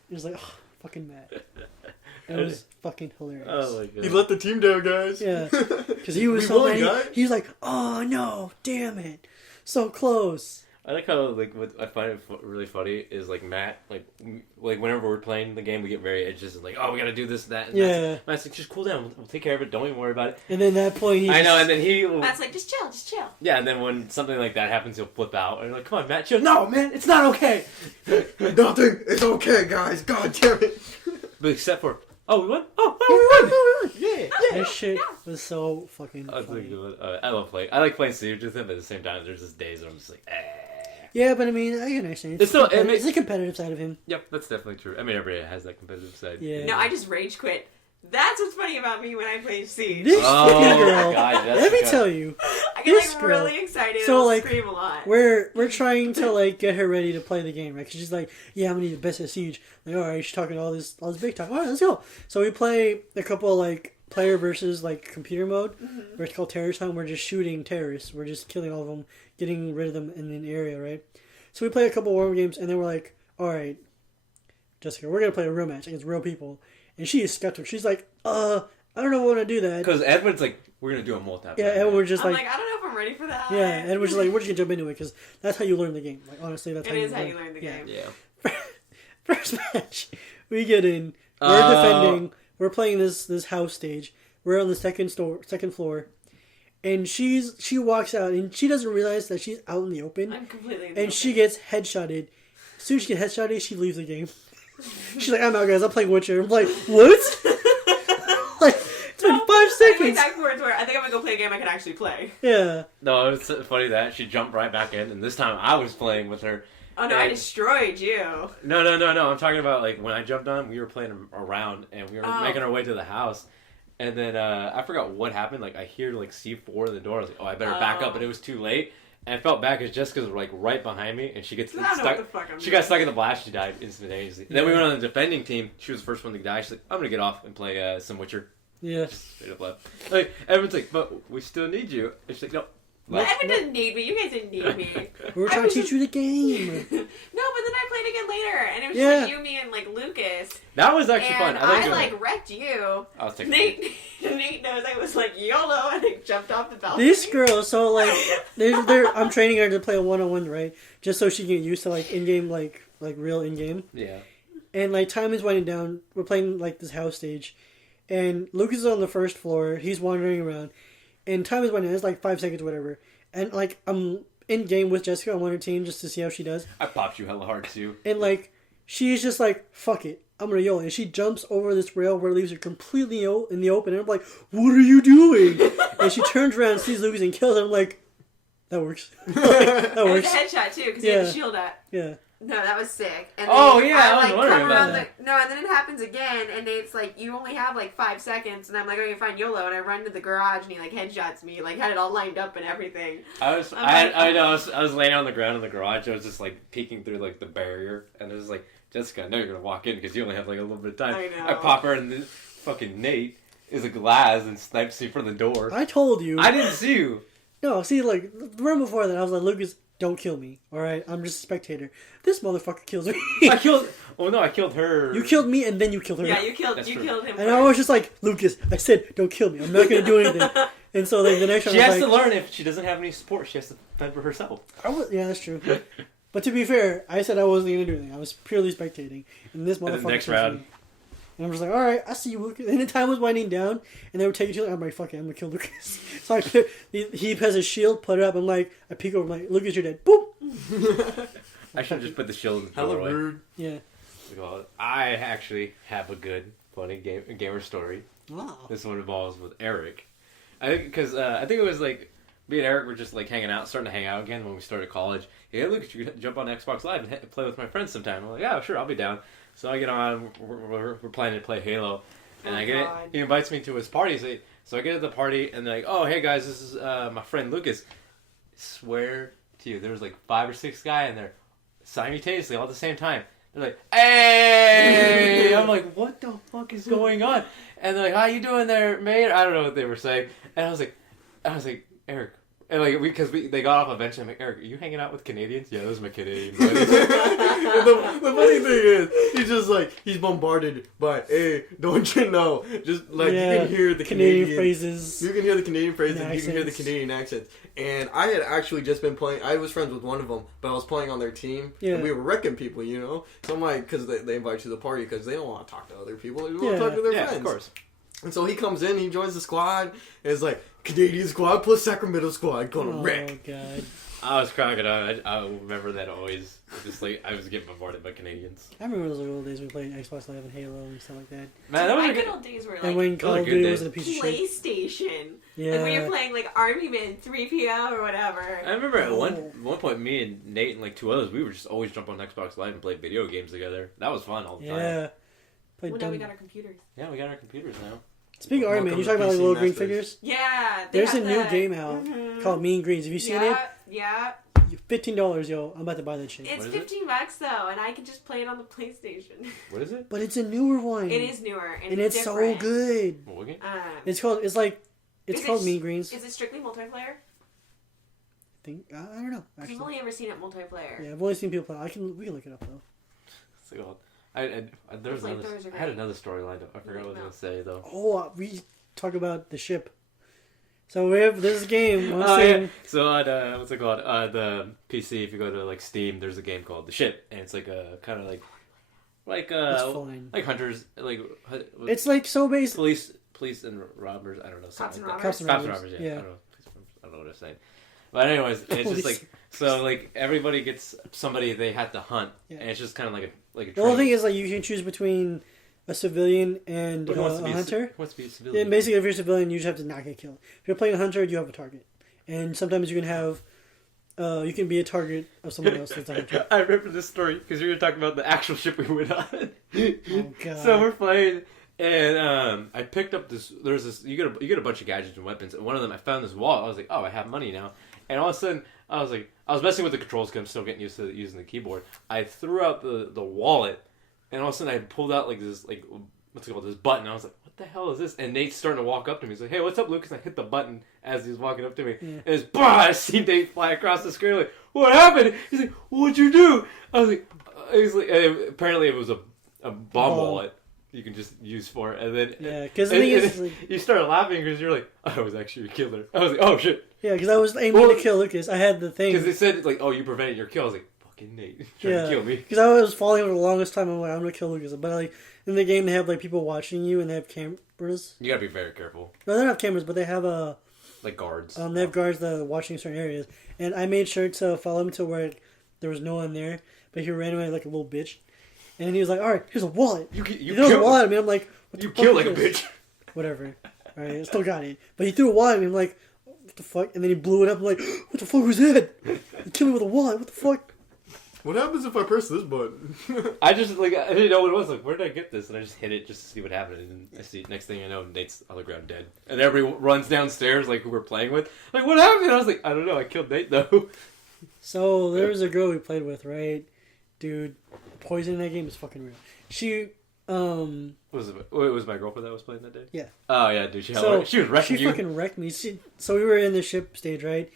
He's like, "Oh, fucking mad." It was fucking hilarious. Oh my god. He let the team down, guys. Yeah, because he was We so won, mad. guys. He was like, "Oh no, damn it, so close." I like how like what I find it really funny is like Matt like whenever we're playing the game we get very anxious and like, oh, we gotta do this and that. And Yeah. Matt's like, just cool down. We'll take care of it. Don't even worry about it. And then that point, he I know. And then he Matt's like, just chill, just chill. yeah. And then when something like that happens, he'll flip out and you're like, come on, Matt, chill. No, man, it's not okay. Nothing. It's okay, guys. God damn it. But except for we won. Oh, we won. Yeah. This shit was so fucking I, was like, funny. I love playing. I like playing Siege with him, but at the same time, there's just days where I'm just like, Yeah, but I mean, I can understand. It's still- it's the competitive side of him. Yep, that's definitely true. I mean, everybody has that competitive side. Yeah. No, I just rage quit. That's what's funny about me when I play Siege. This Oh, fucking girl. God, that's Let me good. tell you, I get this like girl- really excited So, and I'll like, scream a lot. we're trying to like get her ready to play the game, right? Cause she's like, "Yeah, I'm gonna need the best at Siege." Like, all right, she's talking all this big talk. All right, let's go. So we play a couple of, like player versus like computer mode, where it's called terrorist hunt. We're just shooting terrorists. We're just killing all of them, getting rid of them in an area, right? So we play a couple warm games, and then we're like, "All right, Jessica, we're gonna play a real match against real people." And she is skeptical. She's like, I don't know if I want to do that." Because Edward's like, we're gonna do a multi. Yeah, and we're just I'm like, like, I don't know if I'm ready for that. yeah, and we're just like, we're just gonna jump into it because that's how you learn the game. Like honestly, that's It is how you learn the yeah. game. Yeah. First match, we get in. We're defending. We're playing this house stage. We're on the second floor, and she walks out and she doesn't realize that she's out in the open, I'm completely in the and open. she gets headshotted. As soon as she gets headshotted, she leaves the game. She's like, "I'm out, guys. I'm playing Witcher." I'm like, "What?" Like it's been 5 I went seconds. back towards where I think I'm gonna go play a game I can actually play. Yeah. No, it's funny that she jumped right back in, and this time I was playing with her. Oh no, I And- destroyed you. No. I'm talking about like when I jumped on, we were playing around, and we were making our way to the house. And then I forgot what happened. Like I hear like C4 in the door. I was like, oh, I better back up, but it was too late. And I felt bad because Jessica's like right behind me, and she gets I don't know stuck. what the fuck I'm She doing. got stuck in the blast. She died instantaneously. And then we went on the defending team. She was the first one to die. She's like, I'm gonna get off and play some Witcher. Yeah. Straight up left. Like everyone's like, but we still need you. And she's like, no. Evan didn't need me. You guys didn't need me. We were I trying was to teach you the game. No, but then I played again later, and it was Yeah. just like you, me, and like Lucas. That was actually And fun. liked I doing like it. wrecked you. I was taking Nate knows I was like YOLO, and I jumped off the balcony. This girl, so like, I'm training her to play a 1-on-1, right? Just so she can get used to like in-game, like real in-game. Yeah. And like time is winding down. We're playing like this house stage, and Lucas is on the first floor. He's wandering around, and time is winding down. It's like 5 seconds, or whatever. And like I'm in game with Jessica on one team just to see how she does. I popped you hella hard too. And like she's just like, "Fuck it, I'm gonna YOLO." And she jumps over this rail where it leaves her completely in the open. And I'm like, "What are you doing?" And she turns around, sees Lucas, and kills him. I'm like, that works. That It was works. a headshot too, because he had Yeah. the shield up. Yeah. No, that was sick. And Oh, then yeah, I was like wondering come about around that. no, and then it happens again, and Nate's like, you only have like 5 seconds, and I'm like, okay, fine, YOLO, and I run to the garage, and he like headshots me, like had it all lined up and everything. I was I was laying on the ground in the garage. I was just like peeking through like the barrier, and it was like, Jessica, I know you're gonna walk in because you only have like a little bit of time. I know. I pop her, and then fucking Nate is a glass and snipes me from the door. I told you. I didn't see you. No, see, like the round before that, I was like, Lucas, don't kill me. All right, I'm just a spectator. This motherfucker kills me. I killed. Oh no, I killed her. You killed me and then you killed her. Yeah, you killed That's you true. killed him. And I was just like, Lucas, I said, don't kill me. I'm not gonna do anything. And so like the next time She I was has like, to learn if she doesn't have any support, she has to fend for herself. yeah, that's true. But to be fair, I said I wasn't gonna do anything. I was purely spectating. And this And motherfucker the next kills round. me. And I was like, all right, I see you, Lucas. And the time was winding down, and they were taking each other. I'm like, fuck it, I'm gonna kill Lucas. So he has his shield, put it up. I'm like, I peek over, I'm like, Lucas, you're dead. Boop. I should have just put the shield in the Hella doorway. rude. Yeah. I actually have a good, funny gamer story. Wow. This one involves with Erik. I think because I think it was like me and Erik were just like hanging out, starting to hang out again when we started college. Hey, look, you could jump on Xbox Live and play with my friends sometime. I'm like, yeah, sure, I'll be down. So I get on. We're planning to play Halo, and Oh, I get it. God. He invites me to his party. So I get at the party, and they're like, oh, hey guys, this is my friend Lucas. Swear to you, there was like 5 or 6 guys in there simultaneously all at the same time. They're like, hey! I'm like, what the fuck is going on? And they're like, how you doing there, mate? I don't know what they were saying. And I was like, Erik. And like, they got off a bench, and I'm like, Erik, are you hanging out with Canadians? Yeah, those are my Canadian buddies. The funny thing is, he's just like, he's bombarded by, hey, don't you know? Just like, you can hear the Canadian phrases. You can hear the Canadian phrases, And you can hear the accents. Canadian accents. And I had actually just been playing, I was friends with one of them, but I was playing on their team. Yeah. And we were wrecking people, you know? So I'm like, because they invite you to the party because they don't want to talk to other people. They want Yeah. to talk to their Yeah, friends. of course. And so he comes in, he joins the squad, and it's like, Canadian squad plus Sacramento squad gonna Oh wreck. god. I was cracking up. I remember that always. Just like, I was getting bombarded by Canadians. I remember those old days we played Xbox Live and Halo and stuff like that. Man, that was My a good good... old days were And like when Call are of good Duty days. was a piece of shit. PlayStation. Yeah. Like when you're playing like Army Men 3PL or whatever. I remember at Oh. one point, me and Nate and like 2 others, we would just always jump on Xbox Live and play video games together. That was fun all the time. Yeah. Played Well, now we dumb. got our computers. Yeah, we got our computers now. Speaking of Iron Man, Welcome you to talking about like PC little green Masters. figures? Yeah. they There's a have new the- game out Mhm. called Mean Greens. Have you seen Yeah, yeah. it? $15, yo. I'm about to buy that shit. It's What is it? $15 though, and I can just play it on the PlayStation. What is it? But it's a newer one. It is newer and, And it's so different. good. What game? It's called Is called it- Mean Greens. Is it strictly multiplayer? I don't know. 'Cause I've Actually. only ever seen it multiplayer. Yeah, I've only seen people play. We can look it up though. What's it called? There was Flamethrowers another. are I had great. another storyline. I forgot what I was gonna say though. Oh, we talk about the ship. So we have this game. I'm Oh, saying, yeah. So on what's it called? The PC, if you go to like Steam, there's a game called The Ship, and it's like a kind of like it's fine. like hunters, like It's like so basic. police and robbers. I don't know. Cops something and like that. Cops and Cops and robbers, robbers. Yeah. yeah. I don't know what I'm saying. But anyways, it's just Police. like so like everybody gets somebody they have to hunt, Yeah. and it's just kind of like a. The whole thing is like you can choose between a civilian and Who wants to a be hunter. Who wants to be a Yeah, civilian? basically, if you're a civilian, you just have to not get killed. If you're playing a hunter, you have a target, and sometimes you can have, you can be a target of someone else that's a hunter. I remember this story because you were talking about the actual ship we went on. Oh god! So we're playing, and I picked up this. There's this. You get a bunch of gadgets and weapons, and one of them I found this wallet. I was like, oh, I have money now. And all of a sudden, I was messing with the controls because I'm still getting used to using the keyboard. I threw out the wallet, and all of a sudden I pulled out like this what's it called, this button. I was like, what the hell is this? And Nate's starting to walk up to me. He's like, hey, what's up, Lucas? And I hit the button as he's walking up to me. Yeah. And it's, bah! I see Nate fly across the screen. Like, what happened? He's like, what'd you do? I was like, apparently it was a bomb wallet you can just use for it. And then Yeah, because the thing is, like, you started laughing because you're like, I was actually a killer. I was like, oh shit. yeah, because I was aiming to kill Lucas. I had the thing. Because they said, like, oh, you prevented your kill. I was like, fucking Nate. Trying to kill me. Because I was falling for the longest time. I'm like, I'm gonna kill Lucas. But like in the game, they have like people watching you, and they have cameras. You gotta be very careful. No, they don't have cameras, but they have Like guards. they have guards that are watching certain areas. And I made sure to follow him to where there was no one there, but he ran away like a little bitch. And he was like, "All right, here's a wallet." You He threw a killed wallet at me. I'm like, what the You fuck kill is like a this? bitch. Whatever. All right, I still got it. But he threw a wallet at me. I'm like, what the fuck? And then he blew it up. I'm like, what the fuck was that? He killed me with a wallet. What the fuck? What happens if I press this button? I just, like, I didn't know what it was. Like, where did I get this? And I just hit it just to see what happened. And I see, next thing I know, Nate's on the ground dead. And everybody runs downstairs, like, who we're playing with. Like, what happened? I was like, I don't know. I killed Nate, though. So there was a girl we played with, right? Dude, poison in that game is fucking real. She, Was it was my girlfriend that was playing that day? Yeah. Oh, yeah, dude. She so was wrecking she you. fucking wrecked me. So we were in the ship stage, right?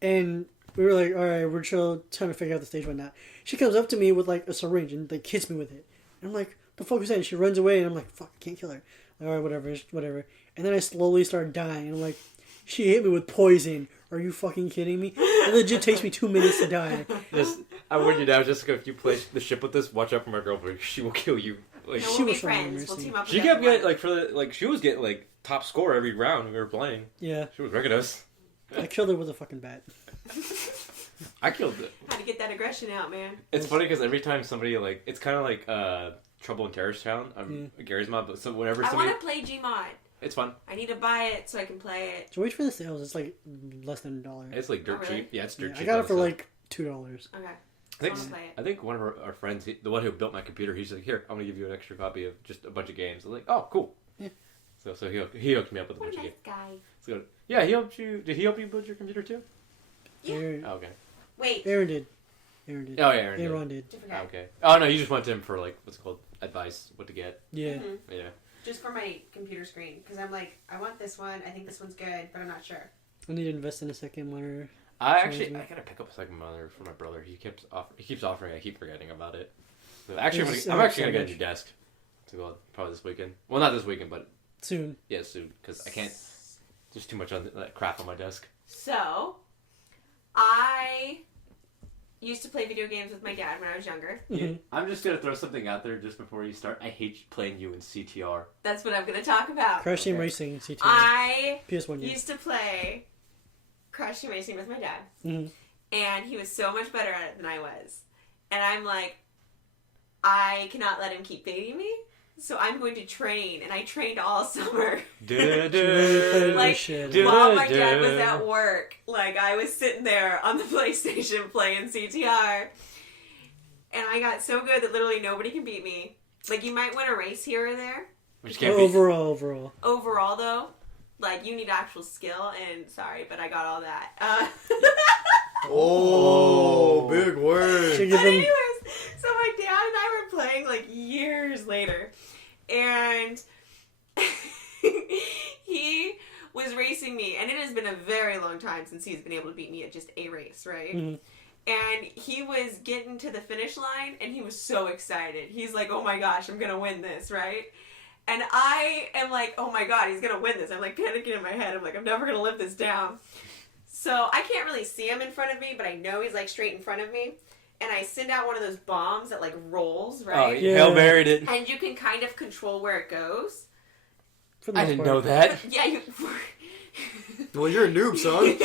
And we were like, all right, we're trying to figure out the stage, whatnot. She comes up to me with like a syringe and like hits me with it. And I'm like, the fuck was that? And she runs away, and I'm like, fuck, I can't kill her. Like, all right, whatever. And then I slowly start dying. And I'm like, she hit me with poison. Are you fucking kidding me? It legit takes me 2 minutes to die. I warn you now, Jessica, if you play the ship with this, watch out for my girlfriend. She will kill you. Like, No, She we'll be was showing friends. We'll mercy. team up. she with kept everyone. getting, like, she was getting, like, top score every round we were playing. Yeah, She was wrecking us. I killed her with a fucking bat. I killed it. How to get that aggression out, man. It's funny because every time somebody, like, it's kind of like Trouble in Terrorist Town. Gary's mod, but whenever I somebody... want to play Gmod. It's fun. I need to buy it so I can play it. So wait for the sales. It's like less than $1. It's, like, dirt Oh, really? cheap. Yeah, it's dirt Yeah, cheap. I got on it for the sale. like $2. Okay. I think, I wanna play it. I think one of our friends, the one who built my computer, he's like, here, I'm going to give you an extra copy of just a bunch of games. I was like, oh, cool. Yeah. So he hooked me up with a What bunch a of nice games. guy. So, yeah, he helped you. Did he help you build your computer too? Yeah. Aaron, Oh, okay. Wait. Aaron did. Oh, yeah, Aaron. did. Aaron did. Different Oh, guy. okay. Oh, no, you just went to him for, like, what's it called? Advice, what to get. Yeah. Mhm. Yeah. Just for my computer screen, because I'm like, I want this one. I think this one's good, but I'm not sure. I need to invest in a second monitor. I Sounds good. gotta pick up a second monitor for my brother. He keeps offering. I keep forgetting about it. So actually, It's I'm actually gonna so get a new desk to go on probably this weekend. Well, not this weekend, but Soon. yeah, soon. Because I can't. There's too much on crap on my desk. So, I used to play video games with my dad when I was younger. Mhm. I'm just gonna throw something out there just before you start. I hate playing you in CTR. That's what I'm going to talk about. Crash Team Okay. Racing CT. I PS1 game. used to play Crash Team Racing with my dad, Mhm. and he was so much better at it than I was. And I'm like, I cannot let him keep beating me, so I'm going to train. And I trained all summer. She really played Like, this shit. dude. While my dad was at work, like I was sitting there on the PlayStation playing CTR, and I got so good that literally nobody can beat me. Like you might win a race here or there. Which can't be. Overall. Overall, though, like you need actual skill. And sorry, but I got all that. Oh, big word. Should But give them. anyways, so my dad and I were playing like years later, and he was racing me, and it has been a very long time since he's been able to beat me at just a race, right? Mhm. And he was getting to the finish line, and he was so excited. He's like, "Oh my gosh, I'm gonna win this, right?" And I am like, "Oh my god, he's gonna win this!" I'm like panicking in my head. I'm like, "I'm never gonna live this down." So I can't really see him in front of me, but I know he's like straight in front of me. And I send out one of those bombs that like rolls, Oh, right? Yeah. Hail Married it. And you can kind of control where it goes. For the I most didn't part. know that. Yeah, you. Well, you're a noob, son.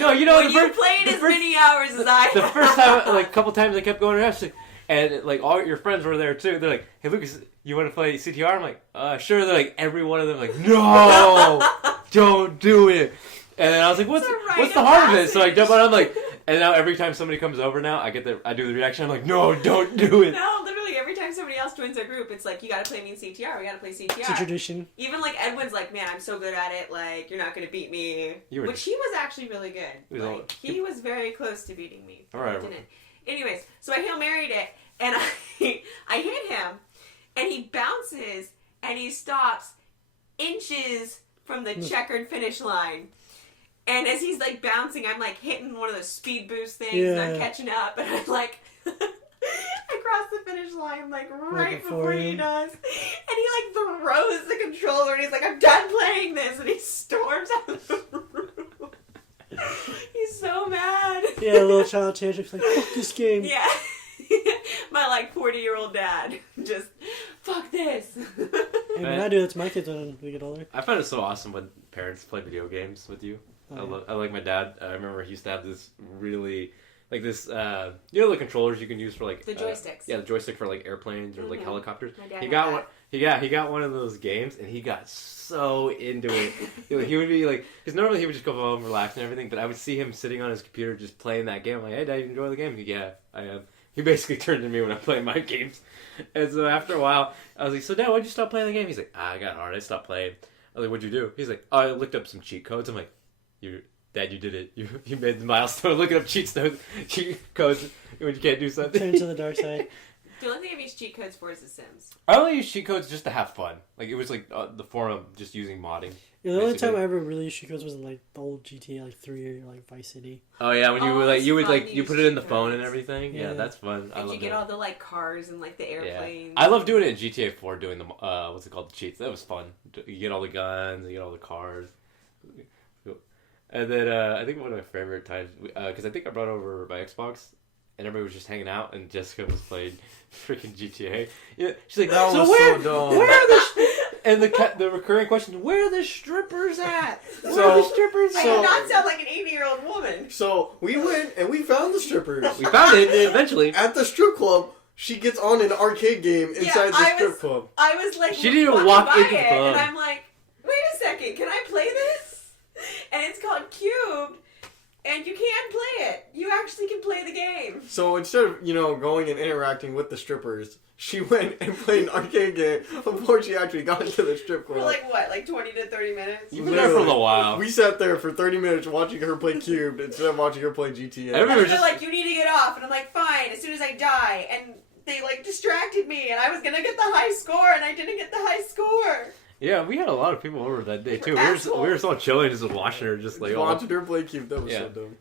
No, you know When you played as many hours as I The have. first time, like a couple times, I kept going around, and like all your friends were there too. They're like, "Hey, Lucas, you want to play CTR?" I'm like, "Sure." They're like, every one of them, like, "No, don't do it." And then I was like, "What's It's a rite what's the of harm of it?" So I passage. jump on. I'm like, and now every time somebody comes over, now I do the reaction. I'm like, "No, don't do it." No, literally every time somebody else joins our group, it's like, you gotta play me in CTR, we gotta play It's a CTR. tradition. Even like Edwin's like, man, I'm so good at it, like, you're not gonna beat me. You were- Which he was actually really good. He was all- Like, he was very close to beating me. All right. Didn't. Anyways, so I Hail Married it, and I hit him, and he bounces, and he stops inches from the checkered finish line. And as he's like bouncing, I'm like hitting one of those speed boost things, and I'm Yeah. catching up, and I'm like, I cross the finish line like right before before he him. does, and he like throws the controller, and he's like, I'm done playing this, and he storms out of the room. He's so mad. Yeah, a little child tantrum. Like, fuck this game. Yeah. My like 40-year-old dad just fuck this. And when I do that to my kids when we get older. I find it so awesome when parents play video games with you. Oh, I like my dad. I remember he used to have this really, like this, you know the controllers you can use for like... The joysticks. Yeah, the joystick for like airplanes or like Mhm. helicopters. My dad He had got that. one. He got one of those games, and he got so into it. He would be like, because normally he would just go home, relax, and everything. But I would see him sitting on his computer just playing that game. I'm like, hey, Dad, you enjoy the game? He's like, yeah, I am. He basically turned to me when I play my games. And so after a while, I was like, so Dad, why'd you stop playing the game? He's like, I got hard. I stopped playing. I was like, what'd you do? He's like, oh, I looked up some cheat codes. I'm like, Dad, you did it. You made the milestone. Looking up cheat codes when you can't do something. Turn to the dark side. The only thing I've used cheat codes for is The Sims. I only use cheat codes just to have fun. Like, it was like the form of just using modding. Yeah, the only basically. time I ever really used cheat codes was in like the old GTA like 3 or like Vice City. Oh yeah, when you Oh, would like it's you would fun like to you use put it in the cheat phone and codes. everything. Yeah, Yeah. that's fun. I And love you get it. all the like cars and like the airplanes. I love doing it in GTA 4, doing the what's it called, the cheats. That was fun. You get all the guns, you get all the cars. And then I think one of my favorite times, because I think I brought over my Xbox, and everybody was just hanging out, and Jessica was playing freaking GTA. Yeah, she's like, That so was where, so dumb. where are the and the recurring question, where are the strippers at? Where So- are the strippers I at? did not sound like an 80-year-old woman. So we went and we found the strippers. We found it eventually. At the strip club, she gets on an arcade game inside the strip club. I was like, She didn't even walking walk by into the it, club. and I'm like, wait a second, can I play this? And it's called Cubed, and you can play it. You actually can play the game. So instead of, going and interacting with the strippers, she went and played an arcade game before she actually got into the strip For club. like what, like 20 to 30 minutes? You've been there for a little while. We sat there for 30 minutes watching her play Cubed instead of watching her play GTA. I remember And they're just- like, you need to get off, and I'm like, fine. As soon as I die, and they like distracted me, and I was gonna get the high score, and I didn't get the high score. Yeah, we had a lot of people over that day too. Assholes. We were so chilling, just watching her, just like, oh, watching her play Cubed, that was Yeah. so dumb.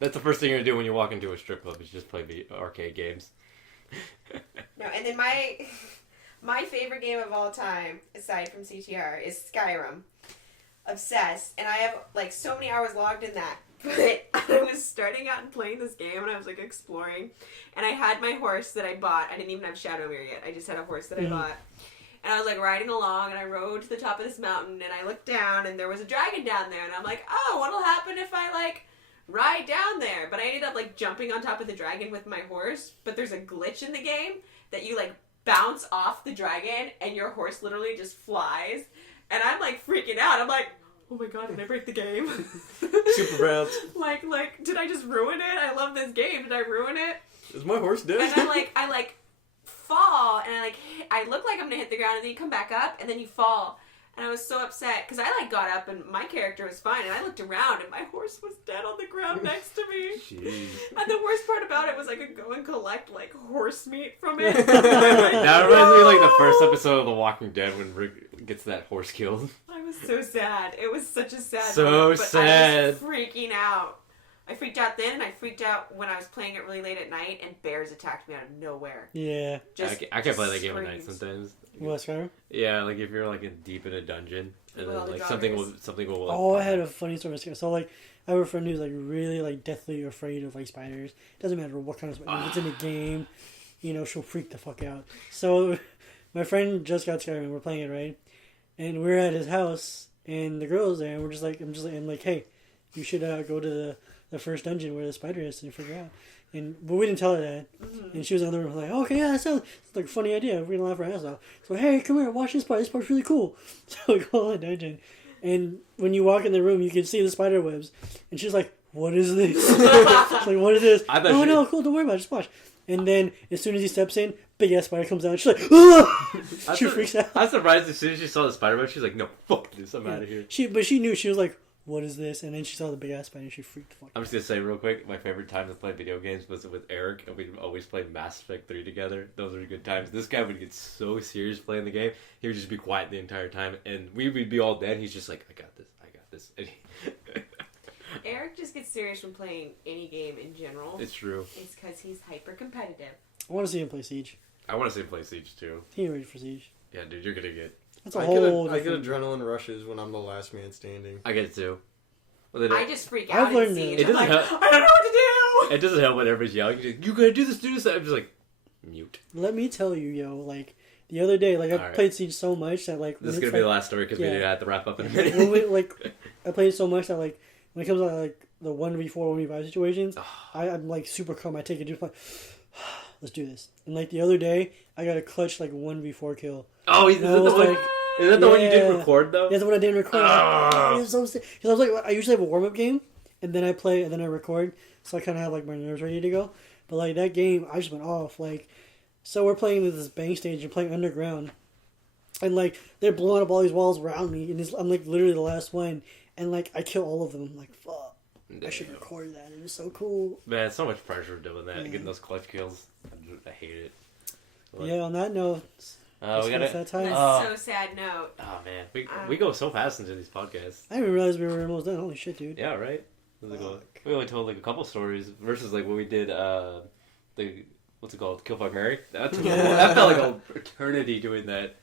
that's the first thing you're gonna do when you walk into a strip club is just play the arcade games. No, and then my favorite game of all time, aside from CTR, is Skyrim. Obsessed, and I have like so many hours logged in that. But I was starting out and playing this game, and I was like exploring, and I had my horse that I bought. I didn't even have Shadowmere yet. I just had a horse that I bought, and I was like riding along, and I rode to the top of this mountain, and I looked down, and there was a dragon down there, and I'm like, oh, what'll happen if I like ride down there? But I ended up like jumping on top of the dragon with my horse. But there's a glitch in the game that you like bounce off the dragon, and your horse literally just flies. And I'm like freaking out. I'm like, oh my god, did I break the game? Super bounce. like, did I just ruin it? I love this game. Did I ruin it? Is my horse dead? And I fall, and I look like I'm gonna hit the ground, and then you come back up, and then you fall. And I was so upset, because I like got up, and my character was fine, and I looked around, and my horse was dead on the ground next to me. Jeez. And the worst part about it was I could go and collect, like, horse meat from it. That reminds me of like the first episode of The Walking Dead when Rick gets that horse killed. I was so sad. It was such a sad So moment, but I sad. was freaking out. I freaked out then, and I freaked out when I was playing it really late at night, and bears attacked me out of nowhere. Yeah. I can't play that game at night screams. sometimes. What, Skyrim? Yeah, like if you're like deep in a dungeon and With then all the like something will daughters. Oh, I had a funny story. So, like, I have a friend who's, like, really, like, deathly afraid of, like, spiders. Doesn't matter what kind of spider. If it's in a game, she'll freak the fuck out. So, my friend just got Skyrim. We're playing it, right? And we're at his house, and the girl's there, and I'm like, hey, you should go to the first dungeon where the spider is and figure out. But we didn't tell her that. And she was in the other room like, okay, yeah, that sounds like a funny idea. We're gonna laugh our ass off. So, hey, come here, watch this part. This part's really cool. So we go in the dungeon. And when you walk in the room, you can see the spider webs. And she's like, what is this? She's like, what is this? I thought Oh, she- no, cool, don't worry about it. Just watch. And then as soon as he steps in, big ass spider comes out. She's like, ah! She freaks out. I'm surprised as soon as she saw the spider web, she's like, no, fuck this, I'm out of here. But she knew. She was like, what is this? And then she saw the big ass spider and she freaked the fuck out. I'm just gonna say real quick, my favorite time to play video games was with Eric, and we'd always play Mass Effect 3 together. Those were good times. This guy would get so serious playing the game, he would just be quiet the entire time, and we would be all dead. He's just like, I got this. And Eric just gets serious when playing any game in general. it's true. It's because he's hyper competitive. I want to see him play Siege. I want to say play Siege too. He ain't ready for Siege. Yeah, dude, you're gonna get. That's a I whole get different... adrenaline rushes when I'm the last man standing. I get it too. Well, then I just freak I've out learned and see that. it. It I'm doesn't like, help. I don't know what to do. It doesn't help when everybody's yelling. You gotta do this, do this. I'm just like, mute. Let me tell you, like, the other day, like, I Alright. played Siege so much that, like... This is when gonna it's be the last story because we Yeah. have to wrap up in a when minute. we, like, I played so much that, like, when it comes to, like, the 1v4, 1v5 situations, I'm, like, super calm. I take a deep like, let's do this. And, like, the other day, I got a clutch, like, 1v4 kill. Oh, is that I was the one? like, Is that the one you yeah. didn't record though? That's what I didn't record. Ah. It was so sick. Because I was like, I usually have a warm-up game, and then I play, and then I record, so I kind of have, like, my nerves ready to go. But, like, that game, I just went off. Like, so we're playing with this bank stage and playing underground. And, like, they're blowing up all these walls around me, and I'm, like, literally the last one. And, like, I kill all of them. I'm like, fuck. I should record that. It was so cool. Man, it's so much pressure doing that, Yeah. getting those clutch kills. I hate it. But Yeah, on that note, Just We goes gotta. that time. That's so sad note. Oh man, we go so fast into these podcasts. I didn't realize we were almost done. Holy shit, dude. Yeah, right. We only told like a couple stories versus like when we did the what's it called, Kill Fuck Mary. That felt like an eternity doing that.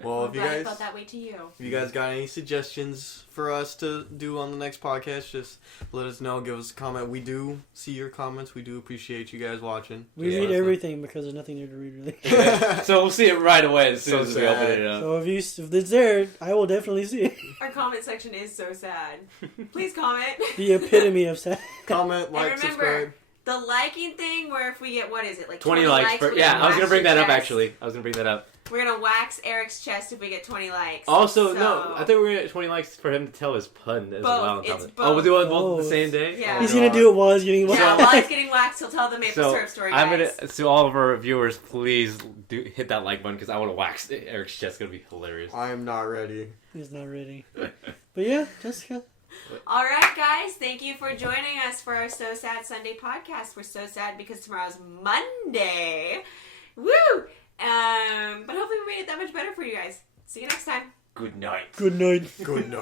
Well, I'm glad it felt that way to you. if you guys got any suggestions for us to do on the next podcast, just let us know. Give us a comment. We do see your comments. We do appreciate you guys watching. We Just read let us know. everything because there's nothing there to read, really. So we'll see it right away as soon So as we sad. open it up. So if it's there, I will definitely see it. Our comment section is so sad. Please comment. The epitome of sad. Comment, like, and remember, subscribe. the liking thing, where if we get, what is it, like 20 likes. we're Yeah, I was gonna wax bring that your up chest. actually. I was gonna bring that up. We're gonna wax Eric's chest if we get 20 likes. Also, So- no, I think we're gonna get 20 likes for him to tell his pun as Both. well. It's Oh, we'll do it both both. the same day. Yeah. He's gonna do it while he's getting Yeah, waxed. while he's getting waxed, he'll tell the maple So syrup story, I'm guys. gonna, to all of our viewers, please hit that like button because I want to wax Eric's chest. It's gonna be hilarious. I am not ready. He's not ready. But yeah, Jessica. All right, guys, thank you for joining us for our So Sad Sunday podcast. We're so sad because tomorrow's Monday. Woo! But hopefully we made it that much better for you guys. See you next time. Good night. Good night. Good night.